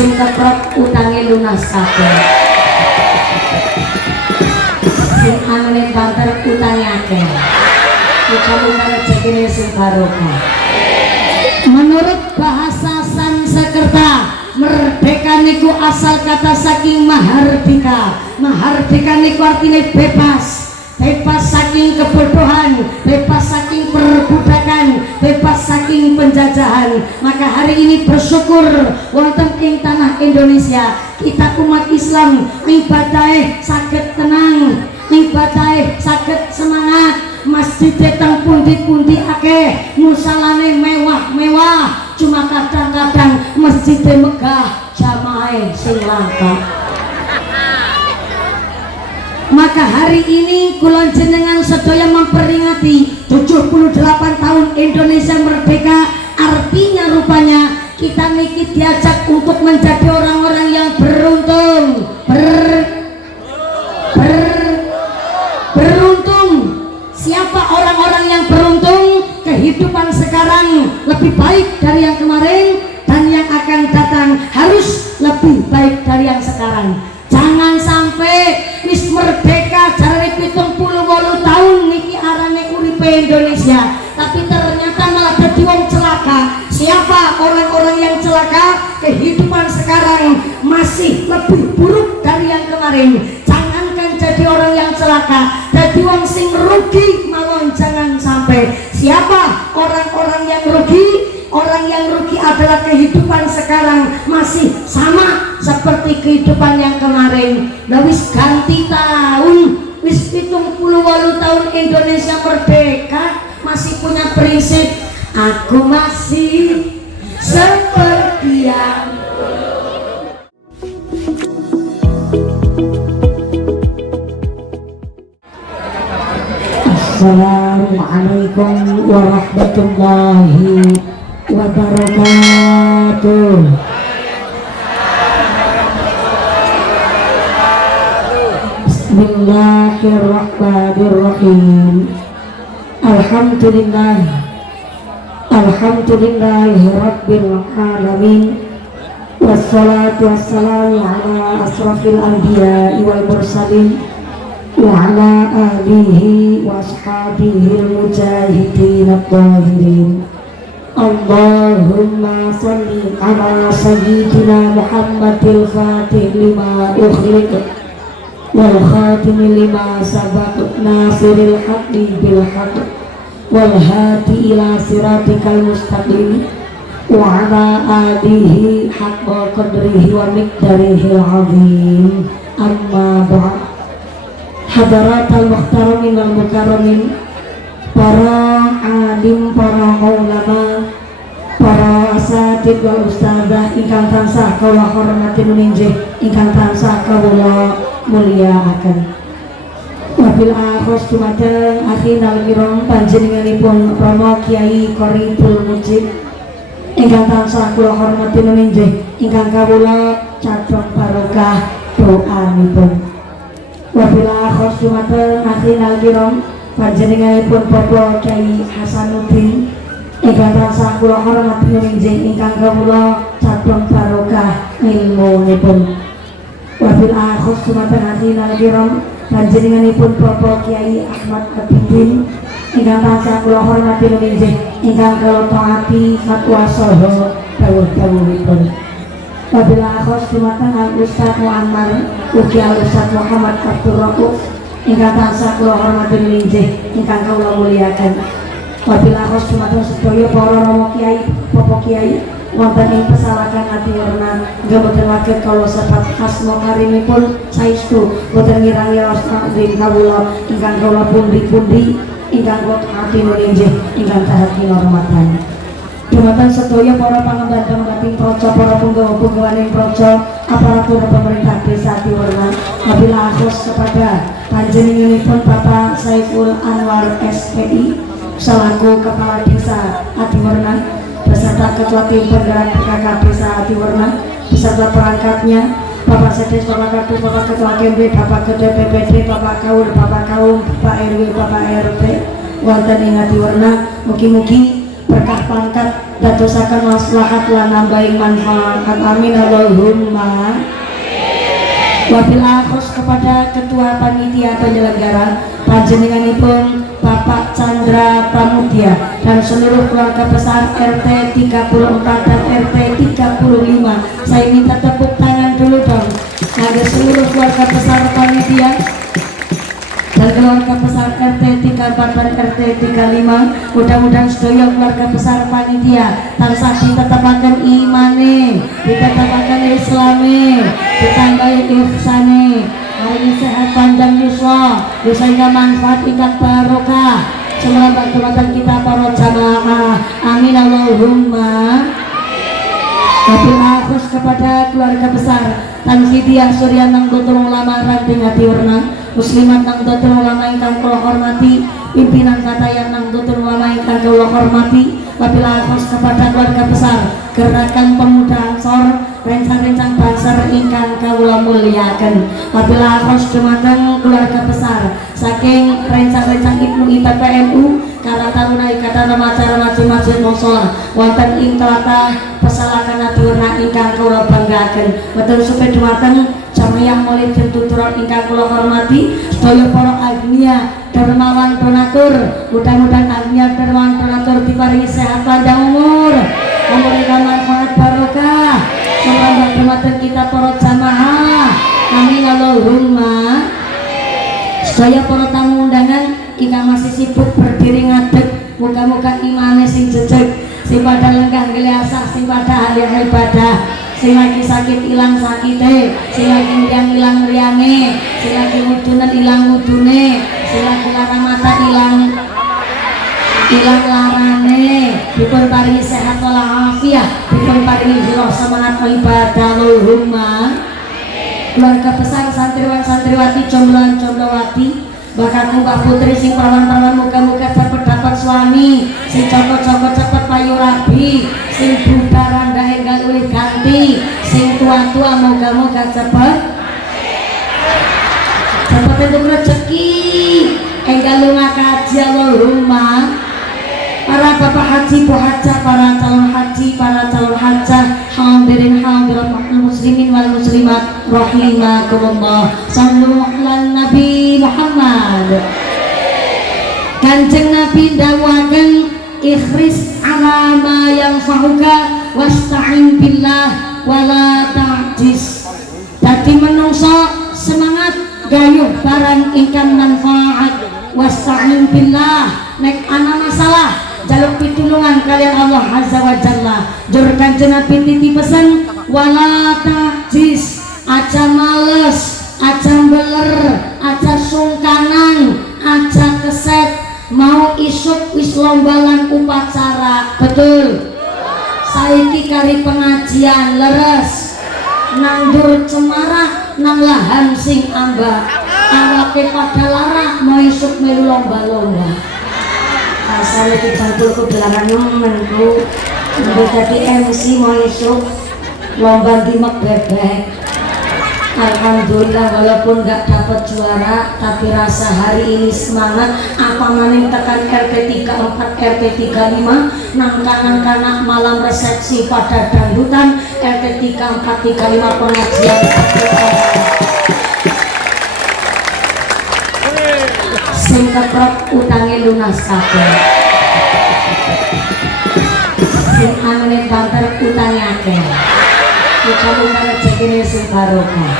sing keprok utange lunas kabeh. Sing anune banter utange akeh. Muga-muga rezekine sing barokah. Menurut bahasa Sanskerta, merdeka niku asal kata saking mahardika. Mahardika niku artinya bebas. Bebas saking kebodohan, bebas saking perbudakan, bebas saking penjajahan. Maka hari ini bersyukur wonten ing tanah Indonesia kita umat Islam ibadah saged tenang, ibadah saged semangat. Masjid teng pundi-pundi akeh, musalane mewah-mewah, cuma kadang-kadang masjid megah, jamaah sing langka. Maka hari ini kula jenengan sedaya memperingati 78 tahun Indonesia merdeka. Artinya rupanya kita niki diajak untuk menjadi orang-orang yang beruntung. Beruntung. Siapa orang-orang yang beruntung? Kehidupan sekarang lebih baik dari yang kemarin, dan yang akan datang harus lebih baik dari yang sekarang. Jangan sampai wis merdeka jarane 78 tahun niki arane uripe Indonesia, tapi ternyata malah dadi wong celaka. Siapa orang-orang yang celaka? Kehidupan sekarang masih lebih buruk dari yang kemarin. Jangankan jadi orang yang celaka, jadi wong sing rugi mawon jangan sampai. Siapa orang-orang yang rugi? Orang yang rugi adalah kehidupan sekarang masih sama seperti kehidupan yang kemarin. Nah, wis ganti tahun, wis 78 tahun Indonesia merdeka, masih punya prinsip aku masih seperti yang Assalamualaikum warahmatullahi wabarakatuh. Bismillahirrahmanirrahim. Alhamdulillahi rabbil alamin. Wassalatu wassalamu ala asrafil anbiya'i wal mursalin wa ala alihi wa ashabihi al-mujahidin at-tahirin. Allahumma salli ala sayyidina Muhammadil fatih lima ukhliq wal khatim lima sabaq nasiril haqqi bil haqq wal hadi ila siratikal mustaqim wa ala alihi haqqa qadrihi wa miqdarihi al-azim. Amma ba'd. Hadaratal muhtaramin wal mukarramin, para alim, para ulama, para asatid wal ustadzah ingkang tansah kula hormati nuninjih, ingkang tansah kula mulyakaken. Wabil akhos dumateng akhinal kiram panjenenganipun Rama Kyai Qoribul Mujib ingkang tansah kula hormati nuninjih, ingkang kawula cadhong barokah doanipun. Wabil akhos dumateng akhinal kiram panjenenganipun Bapak Kyai Hasanuddin ingkang tansah kula hormati nuninjih, ingkang kawula cadhong barokah ilmunipun. Wabil akhos dumateng akhinal kiram panjenenganipun Bapak Kyai Ahmad Abidin ingkang tansah kula hormati nuninjih, ingkang kula taati fatwa saha dawuh-dawuhipun. Wabil akhos dumateng Al Ustaz Muammar ugi Al Ustaz Muhammad Abdul Rauf ingkang tansah kula hormati nuninjih, ingkang kula muliaken. Wabil akhos dumateng sedaya para rama kiai, bapak kiai wonten ing pesalakan ati warna boten waget kala sebat asma karimipun saestu boten ngira-ngira ing kawula ingkang kula pundi-pundi ingkang kula ati nuninjih, ingkang tahati hormatan. Dumateng sedaya para pangemban-pangemban praja, para punggawa-punggawaning praja, aparatur pemerintah desa Atiwarna. Wabil akhos kepada panjenenganipun Bapak Saiful Anwar SPI selaku Kepala Desa Atiwarna beserta Ketua Tim Penggerak PKK Desa Atiwarna beserta perangkatnya, Bapak Sedes, Bapak Kadus, Bapak Ketua KMB, Bapak Ketua PPD, Bapak Kaul, Bapak Kaum, Bapak RW, Bapak RT wonten ing Atiwarna. Mugi-mugi berkah pangkat dadosaken maslahat lan nambahi manfaat. Amin Allahumma. Wabil akhos kepada ketua panitia penyelenggara panjenenganipun Bapak Chandra Pramudya dan seluruh keluarga besar RT 34 dan RT 35. Saya minta tepuk tangan dulu dong. Ada seluruh keluarga besar panitia dan keluarga besar RT 34 dan RT 35. Mudah-mudahan sedaya keluarga besar panitia tansah ditetapaken imane, ditetapaken islame, ditambahi ihsane, hari sehat panjang yuswa, sehingga manfaat ingkang barokah. Selamat kematan kita para jamaah. Amin Allahumma. Wabil akhus kepada keluarga besar Tan Sidiah Surya Nahdlatul Ulama Ranting Hadiwarna, Muslimat Nahdlatul Ulama ingkang kula hormati, pimpinan Katayan Nahdlatul Ulama ingkang kula hormati. Wabil akhus kepada keluarga besar Gerakan Pemuda Ansor rencang-rencang Banser ingkang kawula muliaken. Wabil akhus dumateng keluarga besar saking rencang-rencang Ibnu IPPNU Karang Taruna Ikatan Remaja Masjid Musola wonten ing tlatah Pesalakan Hadiwarna ingkang kula banggaken. Betul supaya dumateng Jamiah Maulid Tuturan ingkang kula hormati, sedaya para agnia dermawan donatur, mudah-mudahan agnia dermawan donatur diparingi sehat panjang umur, memberikan manfaat barokah. Selamat dumateng kita para jamaah. Amin Allahumma. Sedaya para tamu undangan ingkang masih sibuk berdiri ngadeg, muga-muga imane sing jejeg, sing pada lenggah geliasah, sing pada ahli ibadah, sing lagi sakit ilang sakite, sing lagi liang ilang liane, sing lagi wudunan ilang wudune, sing lagi larang mata ilang larane, dipun paringi sehat walafiat, dipun paringi jiwa semangat ibadah. Allahumma. Keluarga besar santriwan-santriwati, jombloan-jomblowati, bahkan mbak putri sing perawan-perawan muka-muka cepet dapat suami, sing cokot-cokot cepet payu rabi, sing buddha randa enggal ulih ganti, sing tua-tua moga-moga cepet untuk rezeki enggal lunga kaji. Allahumma. Para bapak haji, bu hajah, para calon haji, para calon hajah, hadirin hadirat muslimin wal muslimat rahimakumullah. Sallu ala Nabi Muhammad. Kanjeng Nabi dawuhaken ikhris ala ma yanfa'uka wasta'in billah wala ta'jiz. Dadi menungso semangat gayuh barang ingkang manfaat, wasta'in billah nek ana masalah jaluk pitulungan kalian Allah Azza wa Jalla. Jur Kanjeng Nabi titi pesen wala ta'jiz, aja males, aja beler, aja sungkanan, aja keset, mau isuk wis lombalan upacara. Betul. Saiki kari pengajian leres, nang dur cemara, nang lahan sing amba, awake pada larak mau isuk melu lomba-lomba. Asal dibantu ke belakang menku jadi MC mau isuk lomba dimek bebek. Alhamdulillah walaupun gak dapat juara tapi rasa hari ini semangat. Apa maning tekan RT 34 RT 35 nang kanan-kanan malam resepsi pada dangdutan RT 34 35 pengajian sing keprok utange lunas kabeh, sing anane banter utange akeh, muga-muga rezekine sing barokah.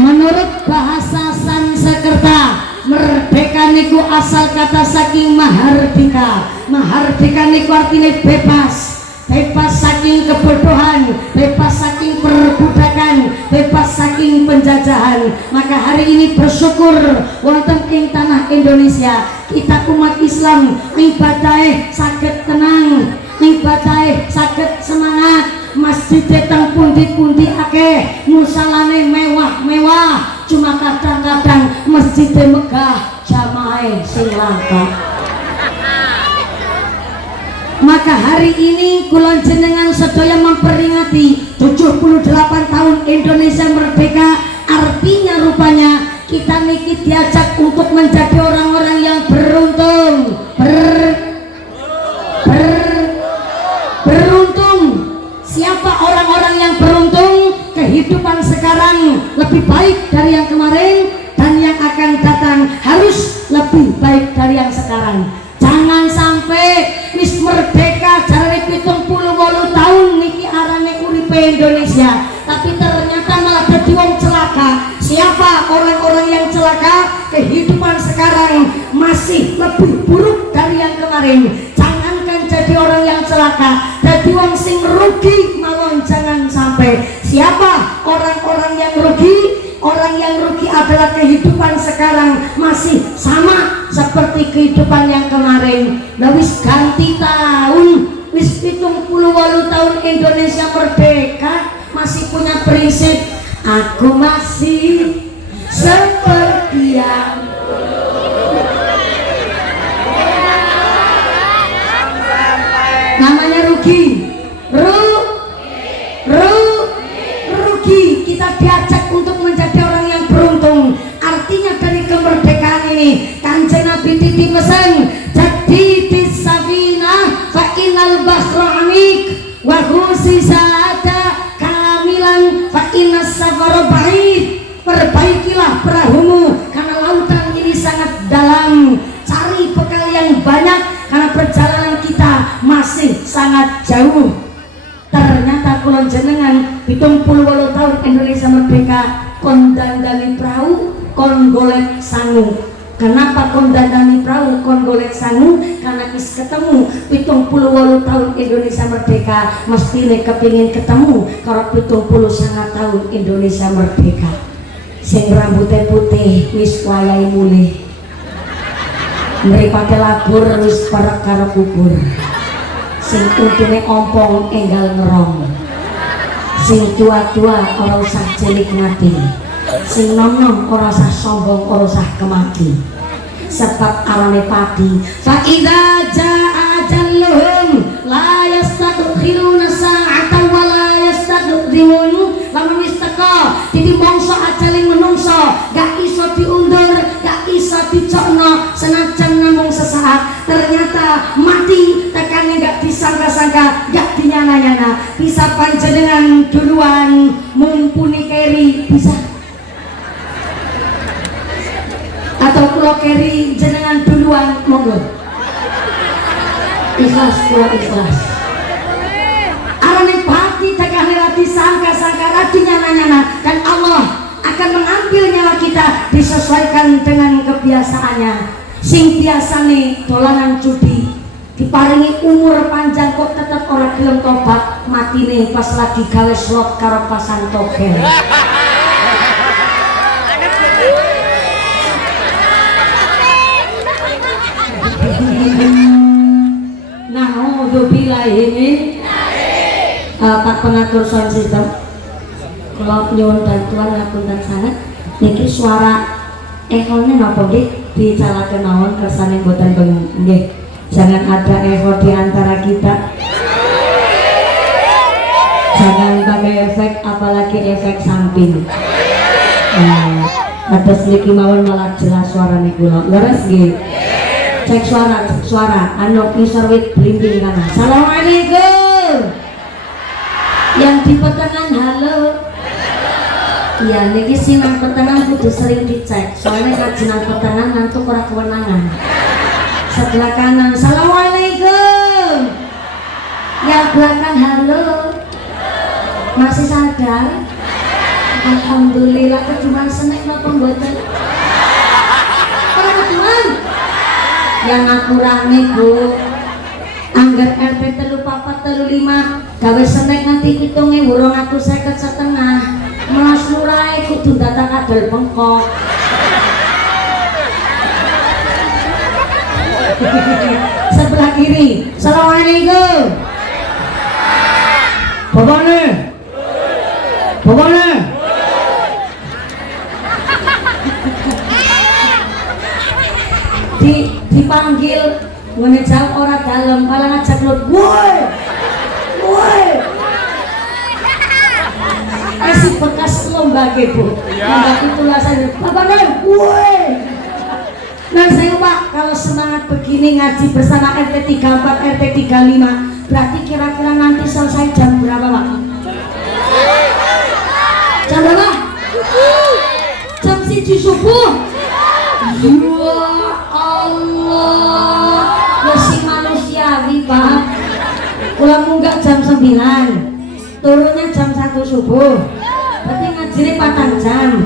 Menurut bahasa Sanskerta, merdeka niku asal kata saking mahardika. Mahardika niku artine bebas, bebas saking kebodohan, bebas saking perbudakan, bebas saking penjajahan. Maka hari ini bersyukur wonten ing tanah Indonesia kita umat Islam ibadah saged tenang, ibadah saged semangat. Masjid teng pundi-pundi akeh, musalane mewah-mewah, cuma kadang-kadang masjid megah, jamaah sing langka. Maka hari ini kula jenengan sedaya memperingati 78 tahun Indonesia merdeka. Artinya rupanya kita niki diajak untuk menjadi orang-orang yang beruntung, lebih baik dari yang kemarin, dan yang akan datang harus lebih baik dari yang sekarang. Jangan sampai wis merdeka jarane 78 tahun niki arane uripe Indonesia, tapi ternyata malah dadi wong celaka. Siapa orang-orang yang celaka? Kehidupan sekarang masih lebih buruk dari yang kemarin. Jangankan jadi orang yang celaka, jadi wong sing rugi mawon jangan sampai. Siapa orang-orang yang rugi? Orang yang rugi adalah kehidupan sekarang masih sama seperti kehidupan yang kemarin. Nah, wis ganti tahun, wis 78 tahun Indonesia merdeka, masih punya prinsip aku masih seperti yang namanya rugi. Rugi. Kita diajak untuk menjadi orang yang beruntung. Artinya dari kemerdekaan ini Kanjeng Nabi titip pesan, jadi disafina fa innal bahra amik wa khusisata kamilan fa innas safara ba'id. Perbaikilah perahumu karena lautan ini sangat dalam. Cari bekal yang banyak karena perjalanan kita masih sangat jauh. Ternyata kulon jenengan 78 tahun Indonesia merdeka kon dandani perahu, kon golek sangu. Kenapa kon dandani perahu, kon golek sangu? Karena is ketemu 78 tahun Indonesia merdeka, mestine kepingin ketemu karo 79 tahun Indonesia merdeka. Sing rambutnya putih wis wayahe mulih, mripate labur wis parek karo kubur, sing untune ompong enggal ngerong, sing tua-tua ora usah cilik ngati, sing nom-nom ora usah sombong, ora usah kemaki, sebab arane pati fa idza jaa ajalluhum la yastadkhiluna sa'atan wa la yastaqdimun. Lamun wis teka dadi mangsa ajale menungso gak iso diundur, gak iso dicokno, senajan namung sesaat. Ternyata mati tekannya gak disangka-sangka, gak dinyana-nyana. Bisa panjenengan duluan mumpuni keri, bisa, atau kalau keri jenengan duluan, monggo. Ikhlas, kula ikhlas. Arane pati tekannya ra disangka-sangka, ra dinyana-nyana, dan Allah akan mengambil nyawa kita disesuaikan dengan kebiasaannya. Sing biasane dolanan judi diparingi umur panjang kok tetep ora gelem tobat, matine pas lagi gawe slot karo pasang togel. Nah, alhamdulillah ini Pak pengatur sound system, kalau nyuwun bantuan ngapunten sangat niki suara ekornya napa nggih dicalaken mawon kersane mboten nggih. Jangan ada echo di antara kita. Jangan pakai efek, apalagi efek samping. Atas niki mawon malah jelas suara niku lho. Leres nggih. Cek suara. Anu kisor wit blimbing kana. Assalamualaikum. Yang di petengan halo. Iya, niki sinang petengan kudu sering dicek. Soalnya kajian petengan ngantuk ora kewenangan. Sebelah kanan, assalamualaikum. Yang belakang halo. Masih sadar? Alhamdulillah, kejuman senek napa mboten? Ora kejuman. Yang aku rame Bu. Angger RT 3435 gawe senek nanti hitunge 250 Mas murai kudu datang adol bengkok. Sebelah kiri, assalamualaikum. Bapaknya dipanggil ngejauh orang dalam, malah ngajak lu, woi masih bekas lomba gitu. Lomba itulah saya, Bapak woi. Nah saya Pak, kalau semangat begini ngaji bersama RT 34, RT 35, berarti kira-kira nanti selesai jam berapa Pak? Jam berapa? Kula munggah jam 9. Turunnya jam 1 subuh. Berarti ngajine 4 jam.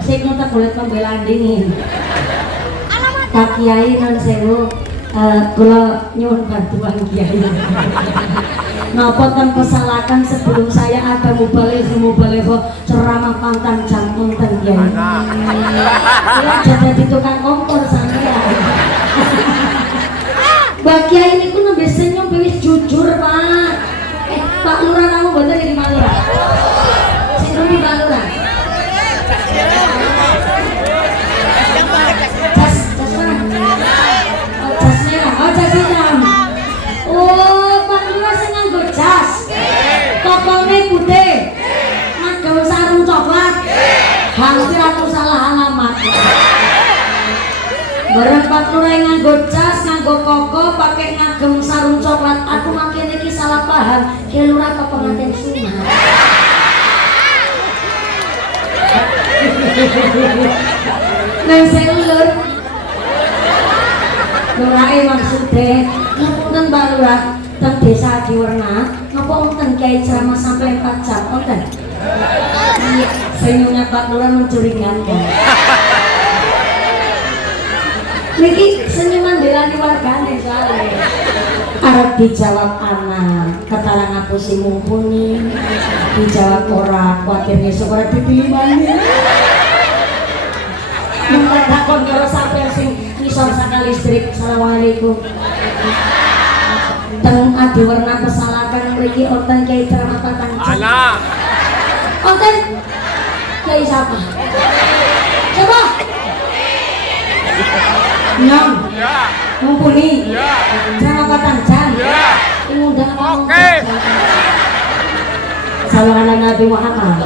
Sing nonton kulit pembelaan dingin. Pak Kiai non sewu, kula nyuwun bantuan Kiai. Napa ten kesalahan sebelum saya ada mubaligh ceramah pantang jam wonten Kiai. Kula jadi tukang kompor sampean. Mbak Kiai niku nembe senyum wis jujur, Pak. Pak Lurah kamu bener jadi Pak Lurah. Sing di Pak Lurah. Jas hitam. Oh, Pak Lurah sing nganggo jas. Tokone putih. Nganggo sarung coklat. Hampir aku salah alamat. Bareng Pak Lurah nganggo jas, nganggo koko, pakai ngagem sarung coklat. Aku makin iki salah paham. Ki Lurah kok pengantin sunat. Nang selur. Lurahe maksudnya, ngapunten Pak Lurah, teng desa Diwerna, napa wonten Kiai ceramah sampai 4 jam wonten? Senyumnya Pak Lurah mencurigakan. Niki senyuman belani wargane soalnya. Arep dijawab anak, ketara ngapusi mumpuni, dijawab ora, kuatir ngesuk ora dipilih maneh. Mungkin takon karo sampeyan sing ngisor saka listrik. Assalamualaikum. Teng Adiwerna pesalakan mriki wonten Kiai ceramah patang jam. Ana. Wonten Kiai siapa? Coba. Nyong. Ya. Mumpuni. Ya. Ceramah patang jam. Ya. Ngundang oke. Salawat Nabi Muhammad.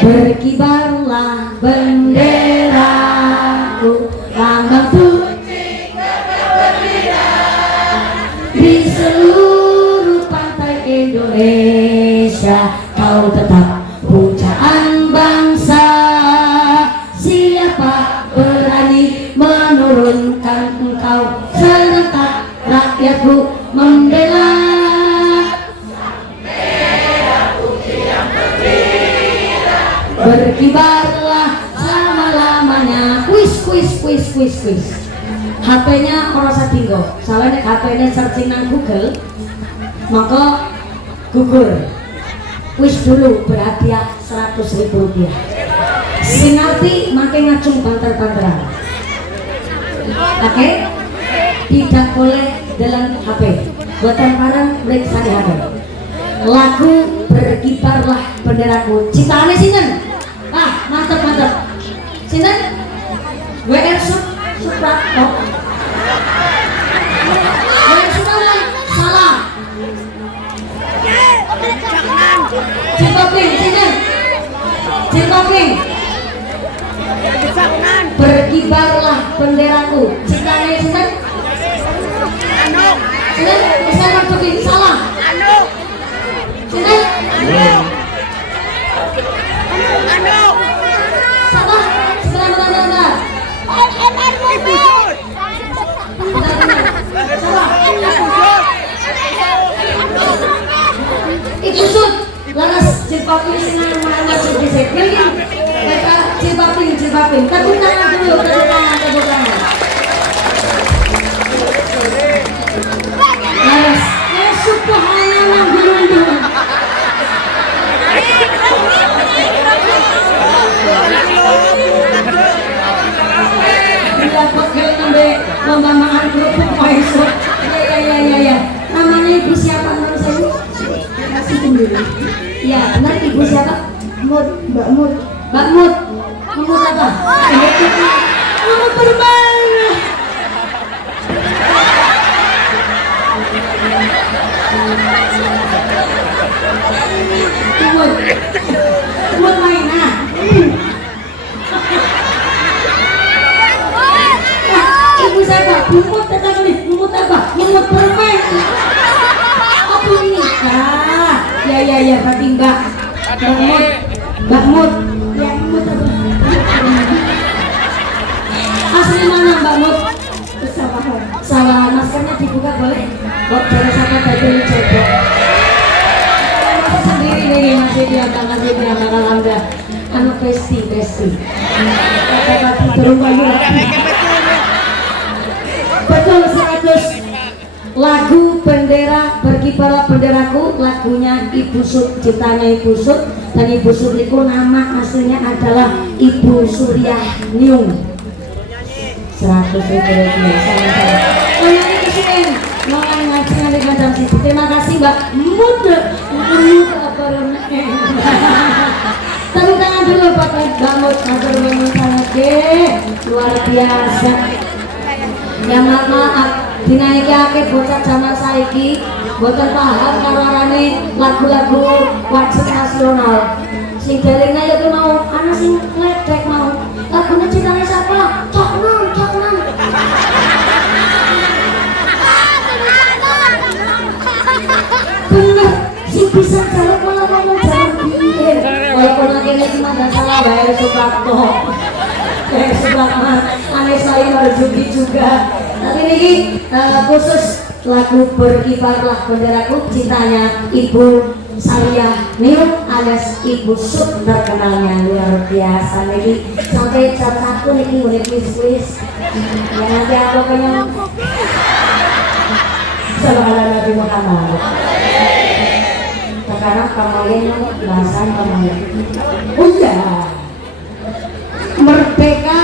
Berkibarlah benderaku, lambang suci kemerdekaan di seluruh pantai Indonesia. Kau tetap pujaan bangsa. Siapa berani menurunkan engkau? Serentak rakyatku membela. Berkibarlah selama-lamanya. Kuis. HP-nya ora usah tinggo. Soalnya HP-nya searching nang Google, maka gugur. Kuis dulu berhadiah Rp100.000. Sing ngerti makin ngacung banter-banteran. Oke? Tidak boleh dalam HP. Buatan barang break sari HP. Lagu Berkibarlah benderaku. Ciptaane sinten? Ah, mantap. Sinten? WR Supratno. WR Supratno salah. Cipopling, sinten? Cipopling. Berkibarlah benderaku. Ciptaane sinten? Sinten? Bisa ngerti salah. Sinten? Salah. Sebentar. Ibu Sud, laras Cipapin senang mana sedisik. Milih, kata Cipapin. Tepuk tangan dulu, tepuk tangan. Laras, subhanallah dulu. Bila pegel nembe lomba kerupuk maesuk. Ya. Namanya ibu siapa menurut saya? Kasih sendiri. Iya, benar ibu siapa? Mbak Mut. Mut apa? Mut bermain. Mut main nah. Ibu siapa? Mut kata kali. Mut apa? Mut bermain. Apa nikah? Ya, tapi Mbak Mut. Ya, Mut apa? Asli mana Mbak Mut? Sawahan. Maskernya dibuka boleh? Kok dari sana dari kasih dia bakal anda anu pesti turun lagi betul 100 lagu bendera berkibarlah benderaku, lagunya Ibu Sud, ciptanya Ibu Sud, dan Ibu Sud itu nama aslinya adalah Ibu Suryaniung. 100 rupiah sama-sama. Oh nyanyi kesini mau ngaji nanti macam sih. Terima kasih Mbak Muda tepuk tangan dulu Pak Bamut matur nuwun sanget luar biasa. Ya maaf dinaikake bocah zaman saiki boten paham karo arane lagu-lagu wajib nasional. Sing delingnya ya mau ana sing ledek mau. Lagunya cintanya siapa? Cok non. Bener, sing bisa jalan malah ngomong jalan biyen. Walaupun lagi ini cuma gak salah bayar Suprapto. Sebelah aneh saya Marzuki juga. Tapi ini khusus lagu berkibarlah benderaku, cintanya Ibu Suryaniung alias Ibu Sud, terkenalnya luar biasa. Ini sampai jam 1 nih mulai kuis. Ya nanti aku pengen Sallallahu Nabi Muhammad. Sekarang kemarin bahasan kemarin. Oh iya, merdeka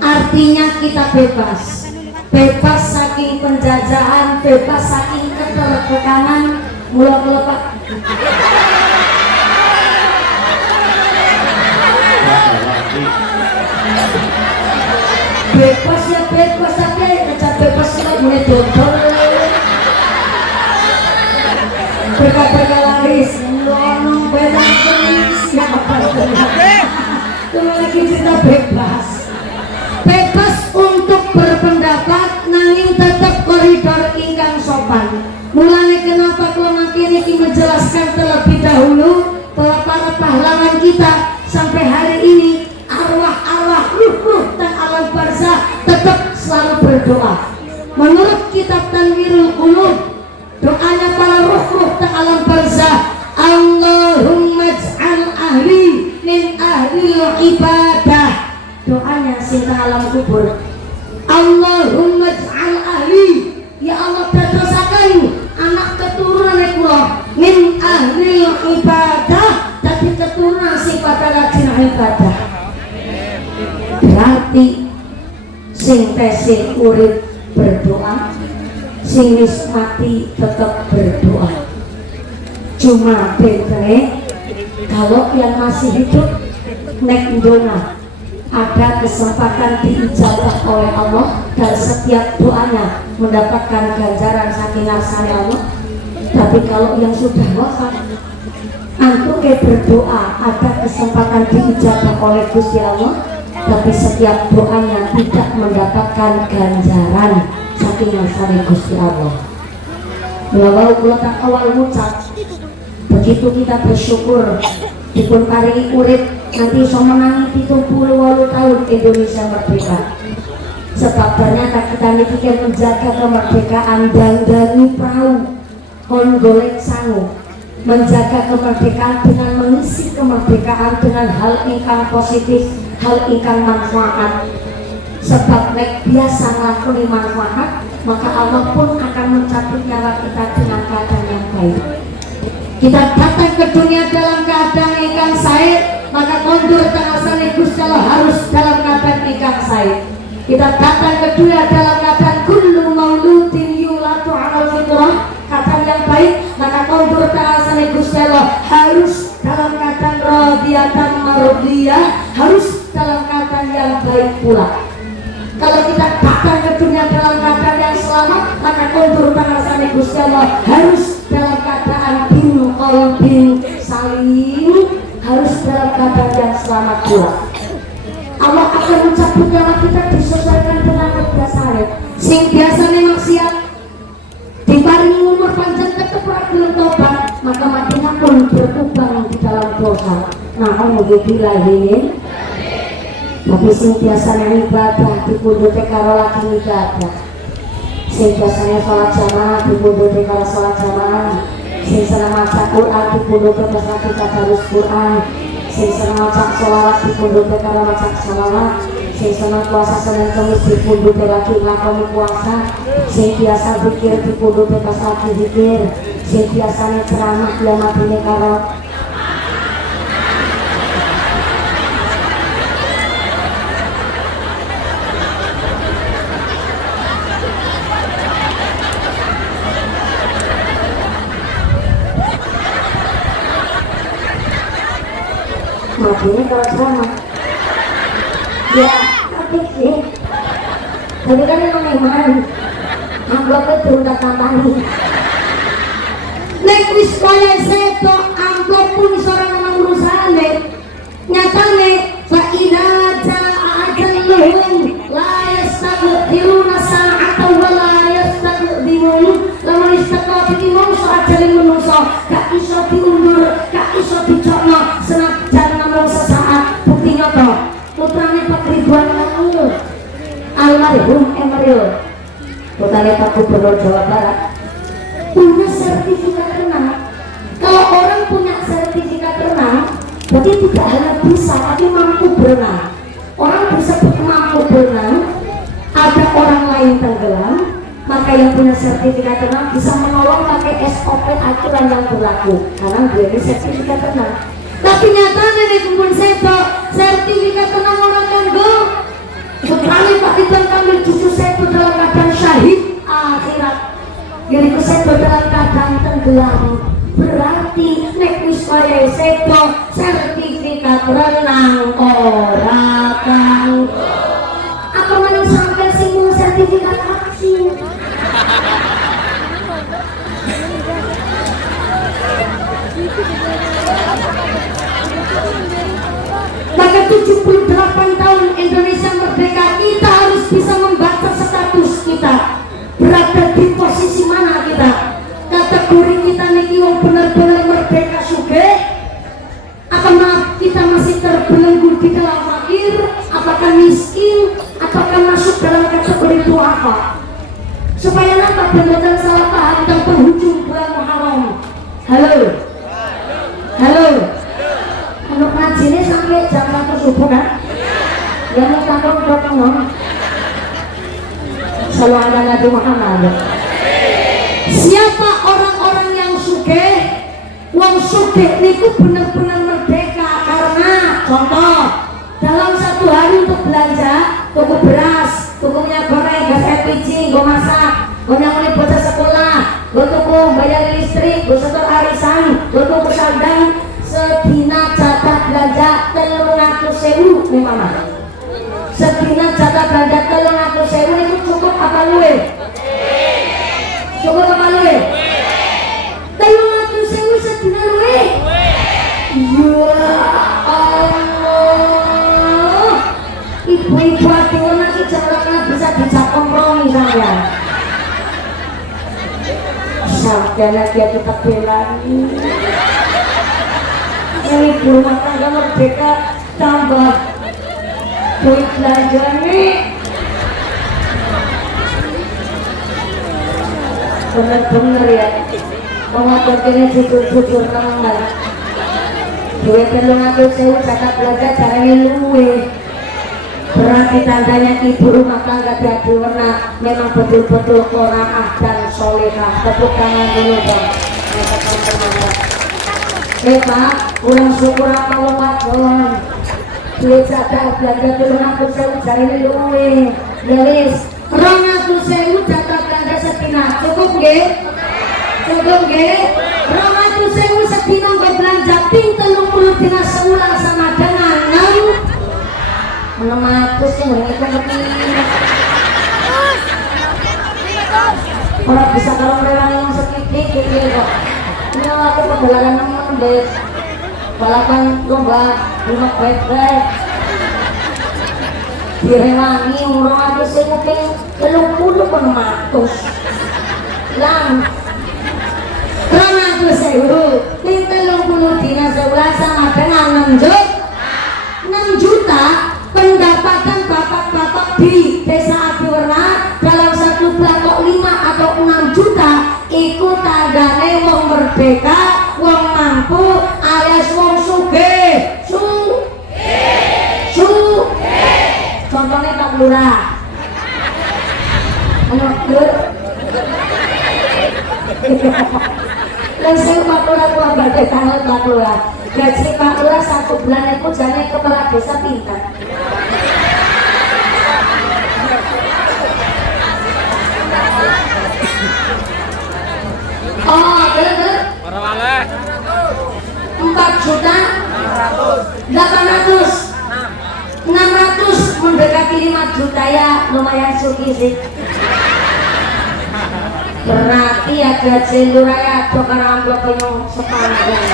artinya kita bebas. Bebas saking penjajahan, bebas saking ketertekanan. Mula-mula Pak. Bebas ya bebas tapi aja bebas ya mulai dodol. Berkata laris, ngomong bebas ya apa itu lagi cerita bebas. Bebas untuk berpendapat nanging tetap koridor ingkang sopan. Mulanya kenapa kalau makin ini menjelaskan terlebih dahulu bahwa para pahlawan kita sampai hari ini arwah-arwah ruh dan alam barzah tetap selalu berdoa. Menurut kitab Tanwirul Qulub, doanya para ruh dan alam barzah, Allahumma ij'al ahli min ahli ibadah. Doanya sinta alam kubur, Allahumma ij'al ahli, ya Allah dadosaken anak keturunan kula min ahli ibadah, tapi keturunan sing pada rajin ibadah. Berarti sing tesih urip berdoa, sing wis mati tetap berdoa. Cuma bedanya kalau yang masih hidup nek ndonga ada kesempatan diijabah oleh Allah dan setiap doanya mendapatkan ganjaran saking ngarsane Allah. Tapi kalau yang sudah wafat antuk berdoa ada kesempatan diijabah oleh Gusti Allah, tapi setiap doanya tidak mendapatkan ganjaran saking ngarsane Gusti Allah. Walau kula tak awal ngucap begitu kita bersyukur dipun paringi urip nanti iso menangi 78 tahun Indonesia merdeka. Sebab ternyata kita mikir menjaga kemerdekaan dan perahu kon golek sangu, menjaga kemerdekaan dengan mengisi kemerdekaan dengan hal ingkang positif, hal ingkang manfaat. Sebab nek biasa nglakoni manfaat, maka Allah pun akan mencabut nyawa kita dengan keadaan yang baik. Kita datang ke dunia dalam keadaan ingkang sae, maka kondur tengasane Gusti Allah harus dalam keadaan ingkang sae. Kita datang ke dunia dalam keadaan kullu mauludin yuladu 'alal fitrah, keadaan yang baik, maka kondur tengasane Gusti Allah harus dalam keadaan radiyatan mardiyah, harus dalam keadaan yang baik pula. Kalau kita datang ke dunia dalam keadaan yang selamat, maka kondur tengasane Gusti Allah harus dalam keadaan bin qalbin salim, harus dalam keadaan yang selamat pula. Allah akan mencabut nyawa kita disesuaikan dengan kebiasaan. Sing biasanya maksiat diparingi umur panjang tetap ora gelem tobat, maka matinya pun berkubang di dalam dosa. Nah, alhamdulillah ini. Tapi sing biasanya ibadah dipundhute karo lagi ibadah. Sing biasanya sholat jamaah dipundhute karo sholat jamaah. Sing seneng maca Quran dipundhut terus lagi tadarus Quran, sing seneng maca sholawat dipundhut karo maca sholawat, sing seneng puasa Senin Kamis dipundhut lagi nglakoni puasa, sing biasa zikir dipundhut pas lagi zikir, sing biasane ceramah ya matine karo matine karo ceramah. Ya, tapi sih. Tapi kan emang iman. Amplopnya turun tak tambani. Nek wis kaya seto amplop pun seorang orang urusane. Nyatane fa idza jaa ajaluhum la yastaghfiruna sa'ata wa la yastaqdimun. Lamun istaqati imam sajalin manusa gak iso diundur, gak iso dicokno senajan namung sesaat. Bukti nyata putrane Pak Ridwan Kamil almarhum Emeril, putrane Pak Gubernur Jawa Barat, punya sertifikat renang. Kalau orang punya sertifikat renang, berarti tidak hanya bisa tapi mampu berenang. Orang disebut mampu berenang, ada orang lain tenggelam, maka yang punya sertifikat renang bisa menolong pakai SOP aturan yang berlaku karena dia ini sertifikat renang. Tapi nyatanya nih kumpul seto sertifikat renang orang tanggo. Putrane Pak Ridwan Kamil justru seto dalam keadaan syahid akhirat. Jadi seto dalam keadaan tenggelam. Berarti nek wis kaya seto sertifikat renang ora kanggo. Apa meneh sampai sing sertifikat vaksin. Maka 78 tahun Indonesia merdeka, kita harus bisa membaca status kita, berada di posisi mana kita, kategori kita niki wong benar-benar merdeka sugih, apakah kita masih terbelenggu di dalam fakir, apakah miskin, apakah masuk dalam kategori duafa. Supaya apa benar salah paham tentang penghujung bulan Muharram. Halo untuk ngajinya sampai jam 1 subuh kan? Ya mau tanggung selalu ada Nabi Muhammad. Siapa orang-orang yang sugih? Wong sugih niku benar-benar merdeka karena contoh dalam satu hari untuk belanja tuku beras, tuku minyak goreng, gas LPG, gue masak, gue nyamuni bocah sekolah, gue tuku bayar listrik, gue setor arisan, gue tuku sandang. Sedina jatah belanja 300.000 nih mama. Sedina jatah belanja 300.000 itu cukup apa luwe? Cukup apa luwe? 300.000 sedina luwe? Ya Allah, ibu-ibu hati nanti jangan bisa dijak kompromi saya. Sampai lagi kita belani. Ini rumah tangga merdeka tambah duit belanja nih bener-bener ya mengaturnya jujur-jujur teman duit 300.000 jatah belanja caranya luwe. Berarti tandanya ibu rumah tangga di hati warna memang betul-betul qanaah dan solehah. Tepuk tangan dulu dong. Pak, kurang syukur apa lo Pak Jon? Duit jatah belanja 300.000 caranya luwe. Ya wis, 200.000 jatah belanja sedina. Cukup nggih? Cukup nggih? 200.000 sedina nggo belanja ping 30 dina seulah sama dengan 600 yang itu ngerti. Orang bisa kalau mereka yang sedikit gitu kok. Ini aku pegelaran teman deh, balapan lomba lima bebek direwangi urung aku sing ping 30 pun matus lang 300.000 ping 30 dina sebulan sama dengan 6 juta pendapatan bapak-bapak di desa Adiwerna dalam satu bulan kok 5 atau 6 juta ikut tandane wong merdeka, wong mampu alias wong sugih. Contohnya Pak Lurah. Anak Lur. Lan sing Pak Lurah kuwi badhe tanglet Pak Lurah. Gaji Pak Lurah 1 bulan itu jane kepala desa pinter. Oh, bener. 4 juta 800 600 mendekati 5 juta ya, lumayan suki sih. Berarti ya gaji luraya tuh karena gua punya sepanjang.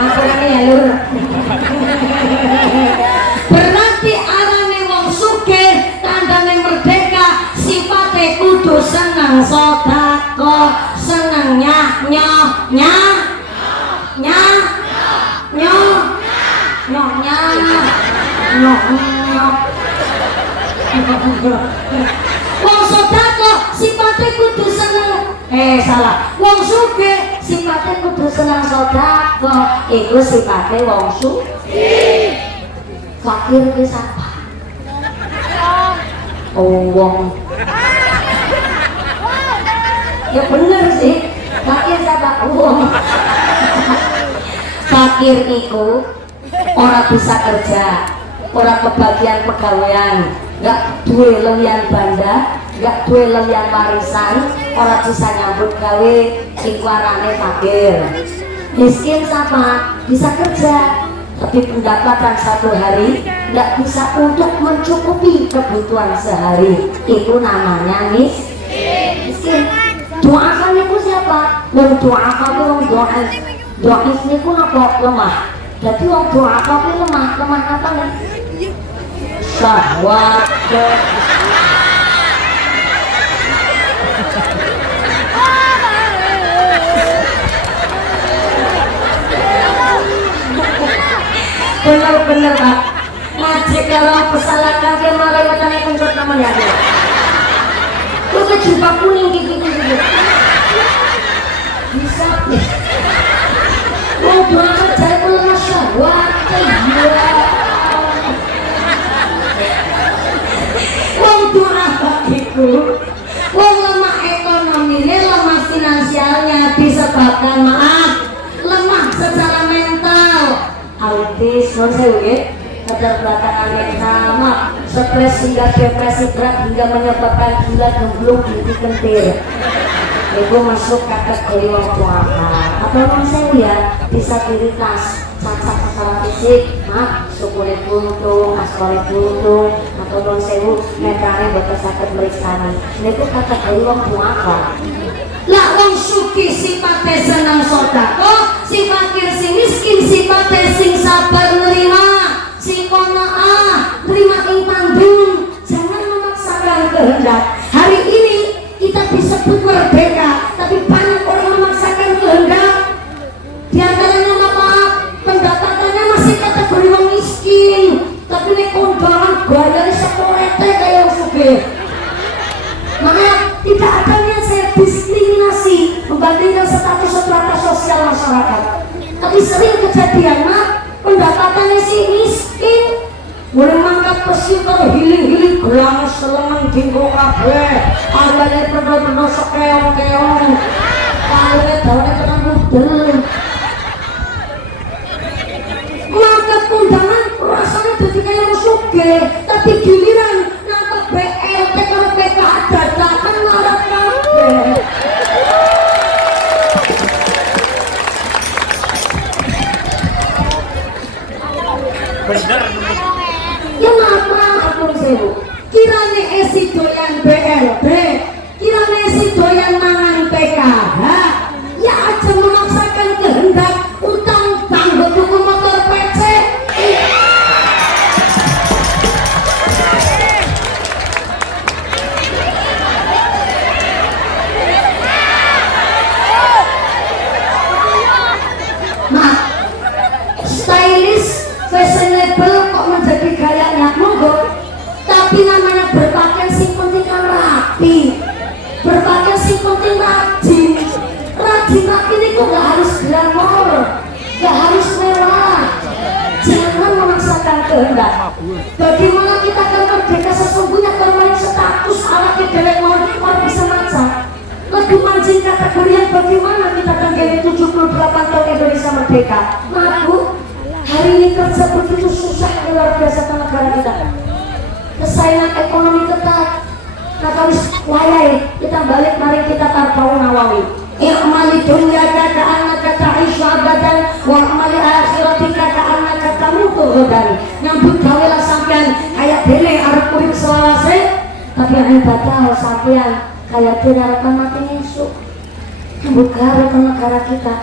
Maksudnya ya lur. Berarti arane wong sugih tandane merdeka sifate kudu seneng sedekah, seneng wong sedekah sifate kudu seneng salah wong sugih sifate kudu seneng sedekah iku sifate wong sugih. Fakir ki sapa? Wong ya bener sih, fakir sapa? Wong fakir iku ora bisa kerja, ora kebagian pegawaian, gak duwe lewian banda, gak duwe lewian warisan, ora bisa nyambut gawe, iku arane fakir. Miskin sama bisa kerja, tapi pendapatan 1 hari gak bisa untuk mencukupi kebutuhan sehari, itu namanya miskin. Doakan itu siapa? Wong doakan itu wong doa niku apa? Lemah. Jadi wong doa apa lemah apa nih? Syahwat. Bener Pak. Ngaji kalau kesalahan dia malah katanya kencot namanya. Lu kejumpa kuning gitu. Bisa. Wong doa kerja itu lemah syahwat. Wong doa itu wong lemah ekonominya, lemah finansialnya disebabkan maaf lemah secara mental, autis, keterbelakangan mental, stres hingga depresi berat hingga menyebabkan gula gemblung gigi kentir. Itu masuk kategori wong tuakan. Atau wong sewu ya disabilitas, cacat secara fisik, sukune buntung, askore buntung, atau wong sewu netrane boten saged mriksani. Niku kategori wong tuakan. Lah wong sugih sifate seneng sedekah, si fakir si miskin sifate sing sabar nerima, sing qanaah, nerima ing tanggung. Jangan memaksakan kehendak. Hari ini kita disebut merdeka, tapi banyak orang memaksakan kehendak. Di antaranya maaf, pendapatannya masih kategori orang miskin, tapi ini kondangan bayarnya sekolete kayak yang sugih. Makanya tidak ada yang saya diskriminasi membandingkan status strata sosial masyarakat. Tapi sering kejadian pendapatannya si miskin, mulai mangkat pesi kalau hiling-hiling gelang selemen dingko kabeh, harganya bener-bener sekeong-keong, kalungnya daunnya tenang mudel. Mangkat kondangan rasanya jadi kayak yang sugih, tapi giliran nangkep BLT kalau PKH dadakan marah kabeh. Bener. Ya maaf aku sewu. Kirane esi doyan BLT, kirane esi doyan mangan PKH, ya aja memaksakan kehendak utang tanggo tuku motor PC. Nah, stylish, fashionable kok menjadi gayanya monggo. Tapi namanya berpakaian sing penting kan rapi. Gak harus mewah. Jangan memaksakan kehendak. Bagaimana kita akan merdeka sesungguhnya kalau status alatnya delek mau bisa maca. Lagu mancing kategori yang bagaimana kita akan jadi 78 tahun Indonesia merdeka. Lagu hari ini kerja begitu susah luar biasa ke negara kita. Kesayangan ekonomi ketat. Nah kalau wayai kita balik mari kita tarpau Nawawi. I'mali dunya kata annaka ta'ishu abadan wa amali akhiratika ka annaka tamutu ghadan. Nyambut gawe lah sampean kayak dene arep urip selawase, tapi ibadah sampean kayak dene arep mati esuk. Nyambut gawe ke negara kita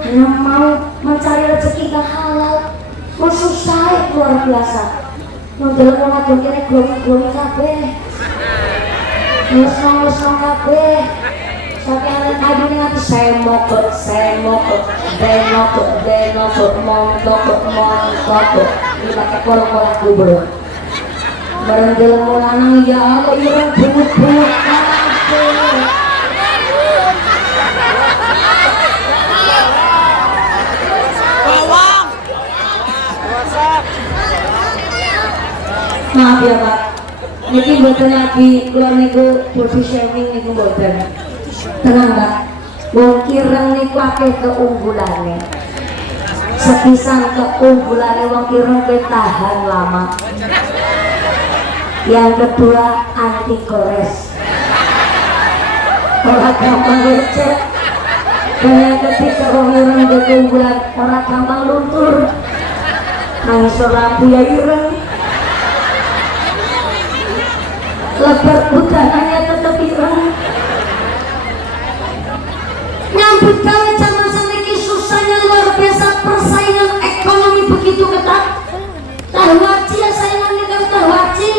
hanya mau mencari rezeki yang halal. Susah luar biasa. Ndelok wong ado kene glowi-glowi kabeh. Ngelus-ngelus kabeh. Sampai ada tadi nih nanti semok, montok. Ini pakai kolak-kolak kubur. Berendel mulanang ya Allah, ireng bungut-bungut kabeh. Maaf ya Pak, ini mboten lagi kula niku body shaming niku mboten. Tenang Pak, wong ireng niku akeh keunggulane. Sepisan keunggulane wong ireng ke tahan lama. Yang kedua anti gores. Ora gampang lecet. Dan yang ketiga wong ireng ke keunggulan ora gampang luntur. Nang rabu ya ireng. Lebar udaranya tetap ireng. Nyambut gawe zaman saniki susahnya luar biasa, persaingan ekonomi begitu ketat. Tahu waci ya saingannya kalau tahu waci.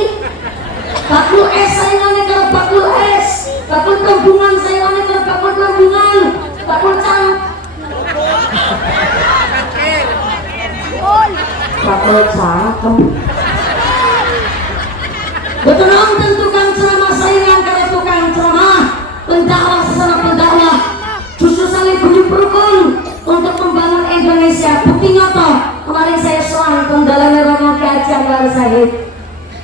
Bakul es saingannya kalau bakul es. Bakul tabungan saingannya kalau bakul tabungan. Bakul cang. Bakul cang. Betul nonton tukang ceramah saingan kalau tukang ceramah. Pendakwah sesama pendakwah. Justru saling bunyi berukun untuk membangun Indonesia. Bukti nyata kemarin saya selang kendalanya Romo Kiai Anwar Zahid.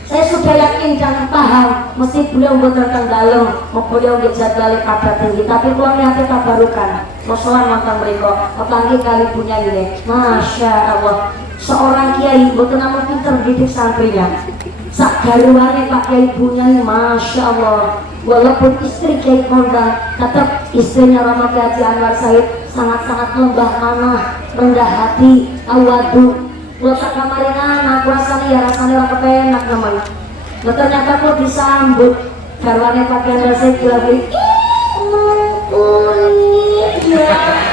Saya sudah yakin dan paham mesti beliau betul dalam beliau dijadwali kabar tinggi, tapi keluarnya hati tabarukan masalah nonton mereka apalagi kali punya ini. Masya Allah, seorang kiai betul namun pinter didik santrinya. Sak garuannya Pak Kiai punya ini, Masya Allah. Walaupun istri Kiai Kondang, tetap istrinya Romo Kiai Anwar Zahid sangat-sangat lembah manah, rendah hati, awadu. Letak kamarin anak, rasanya ya rasanya orang kepenak namanya. Ternyata kok disambut garuannya Pak Kiai Anwar Zahid lagi. Ya Allah,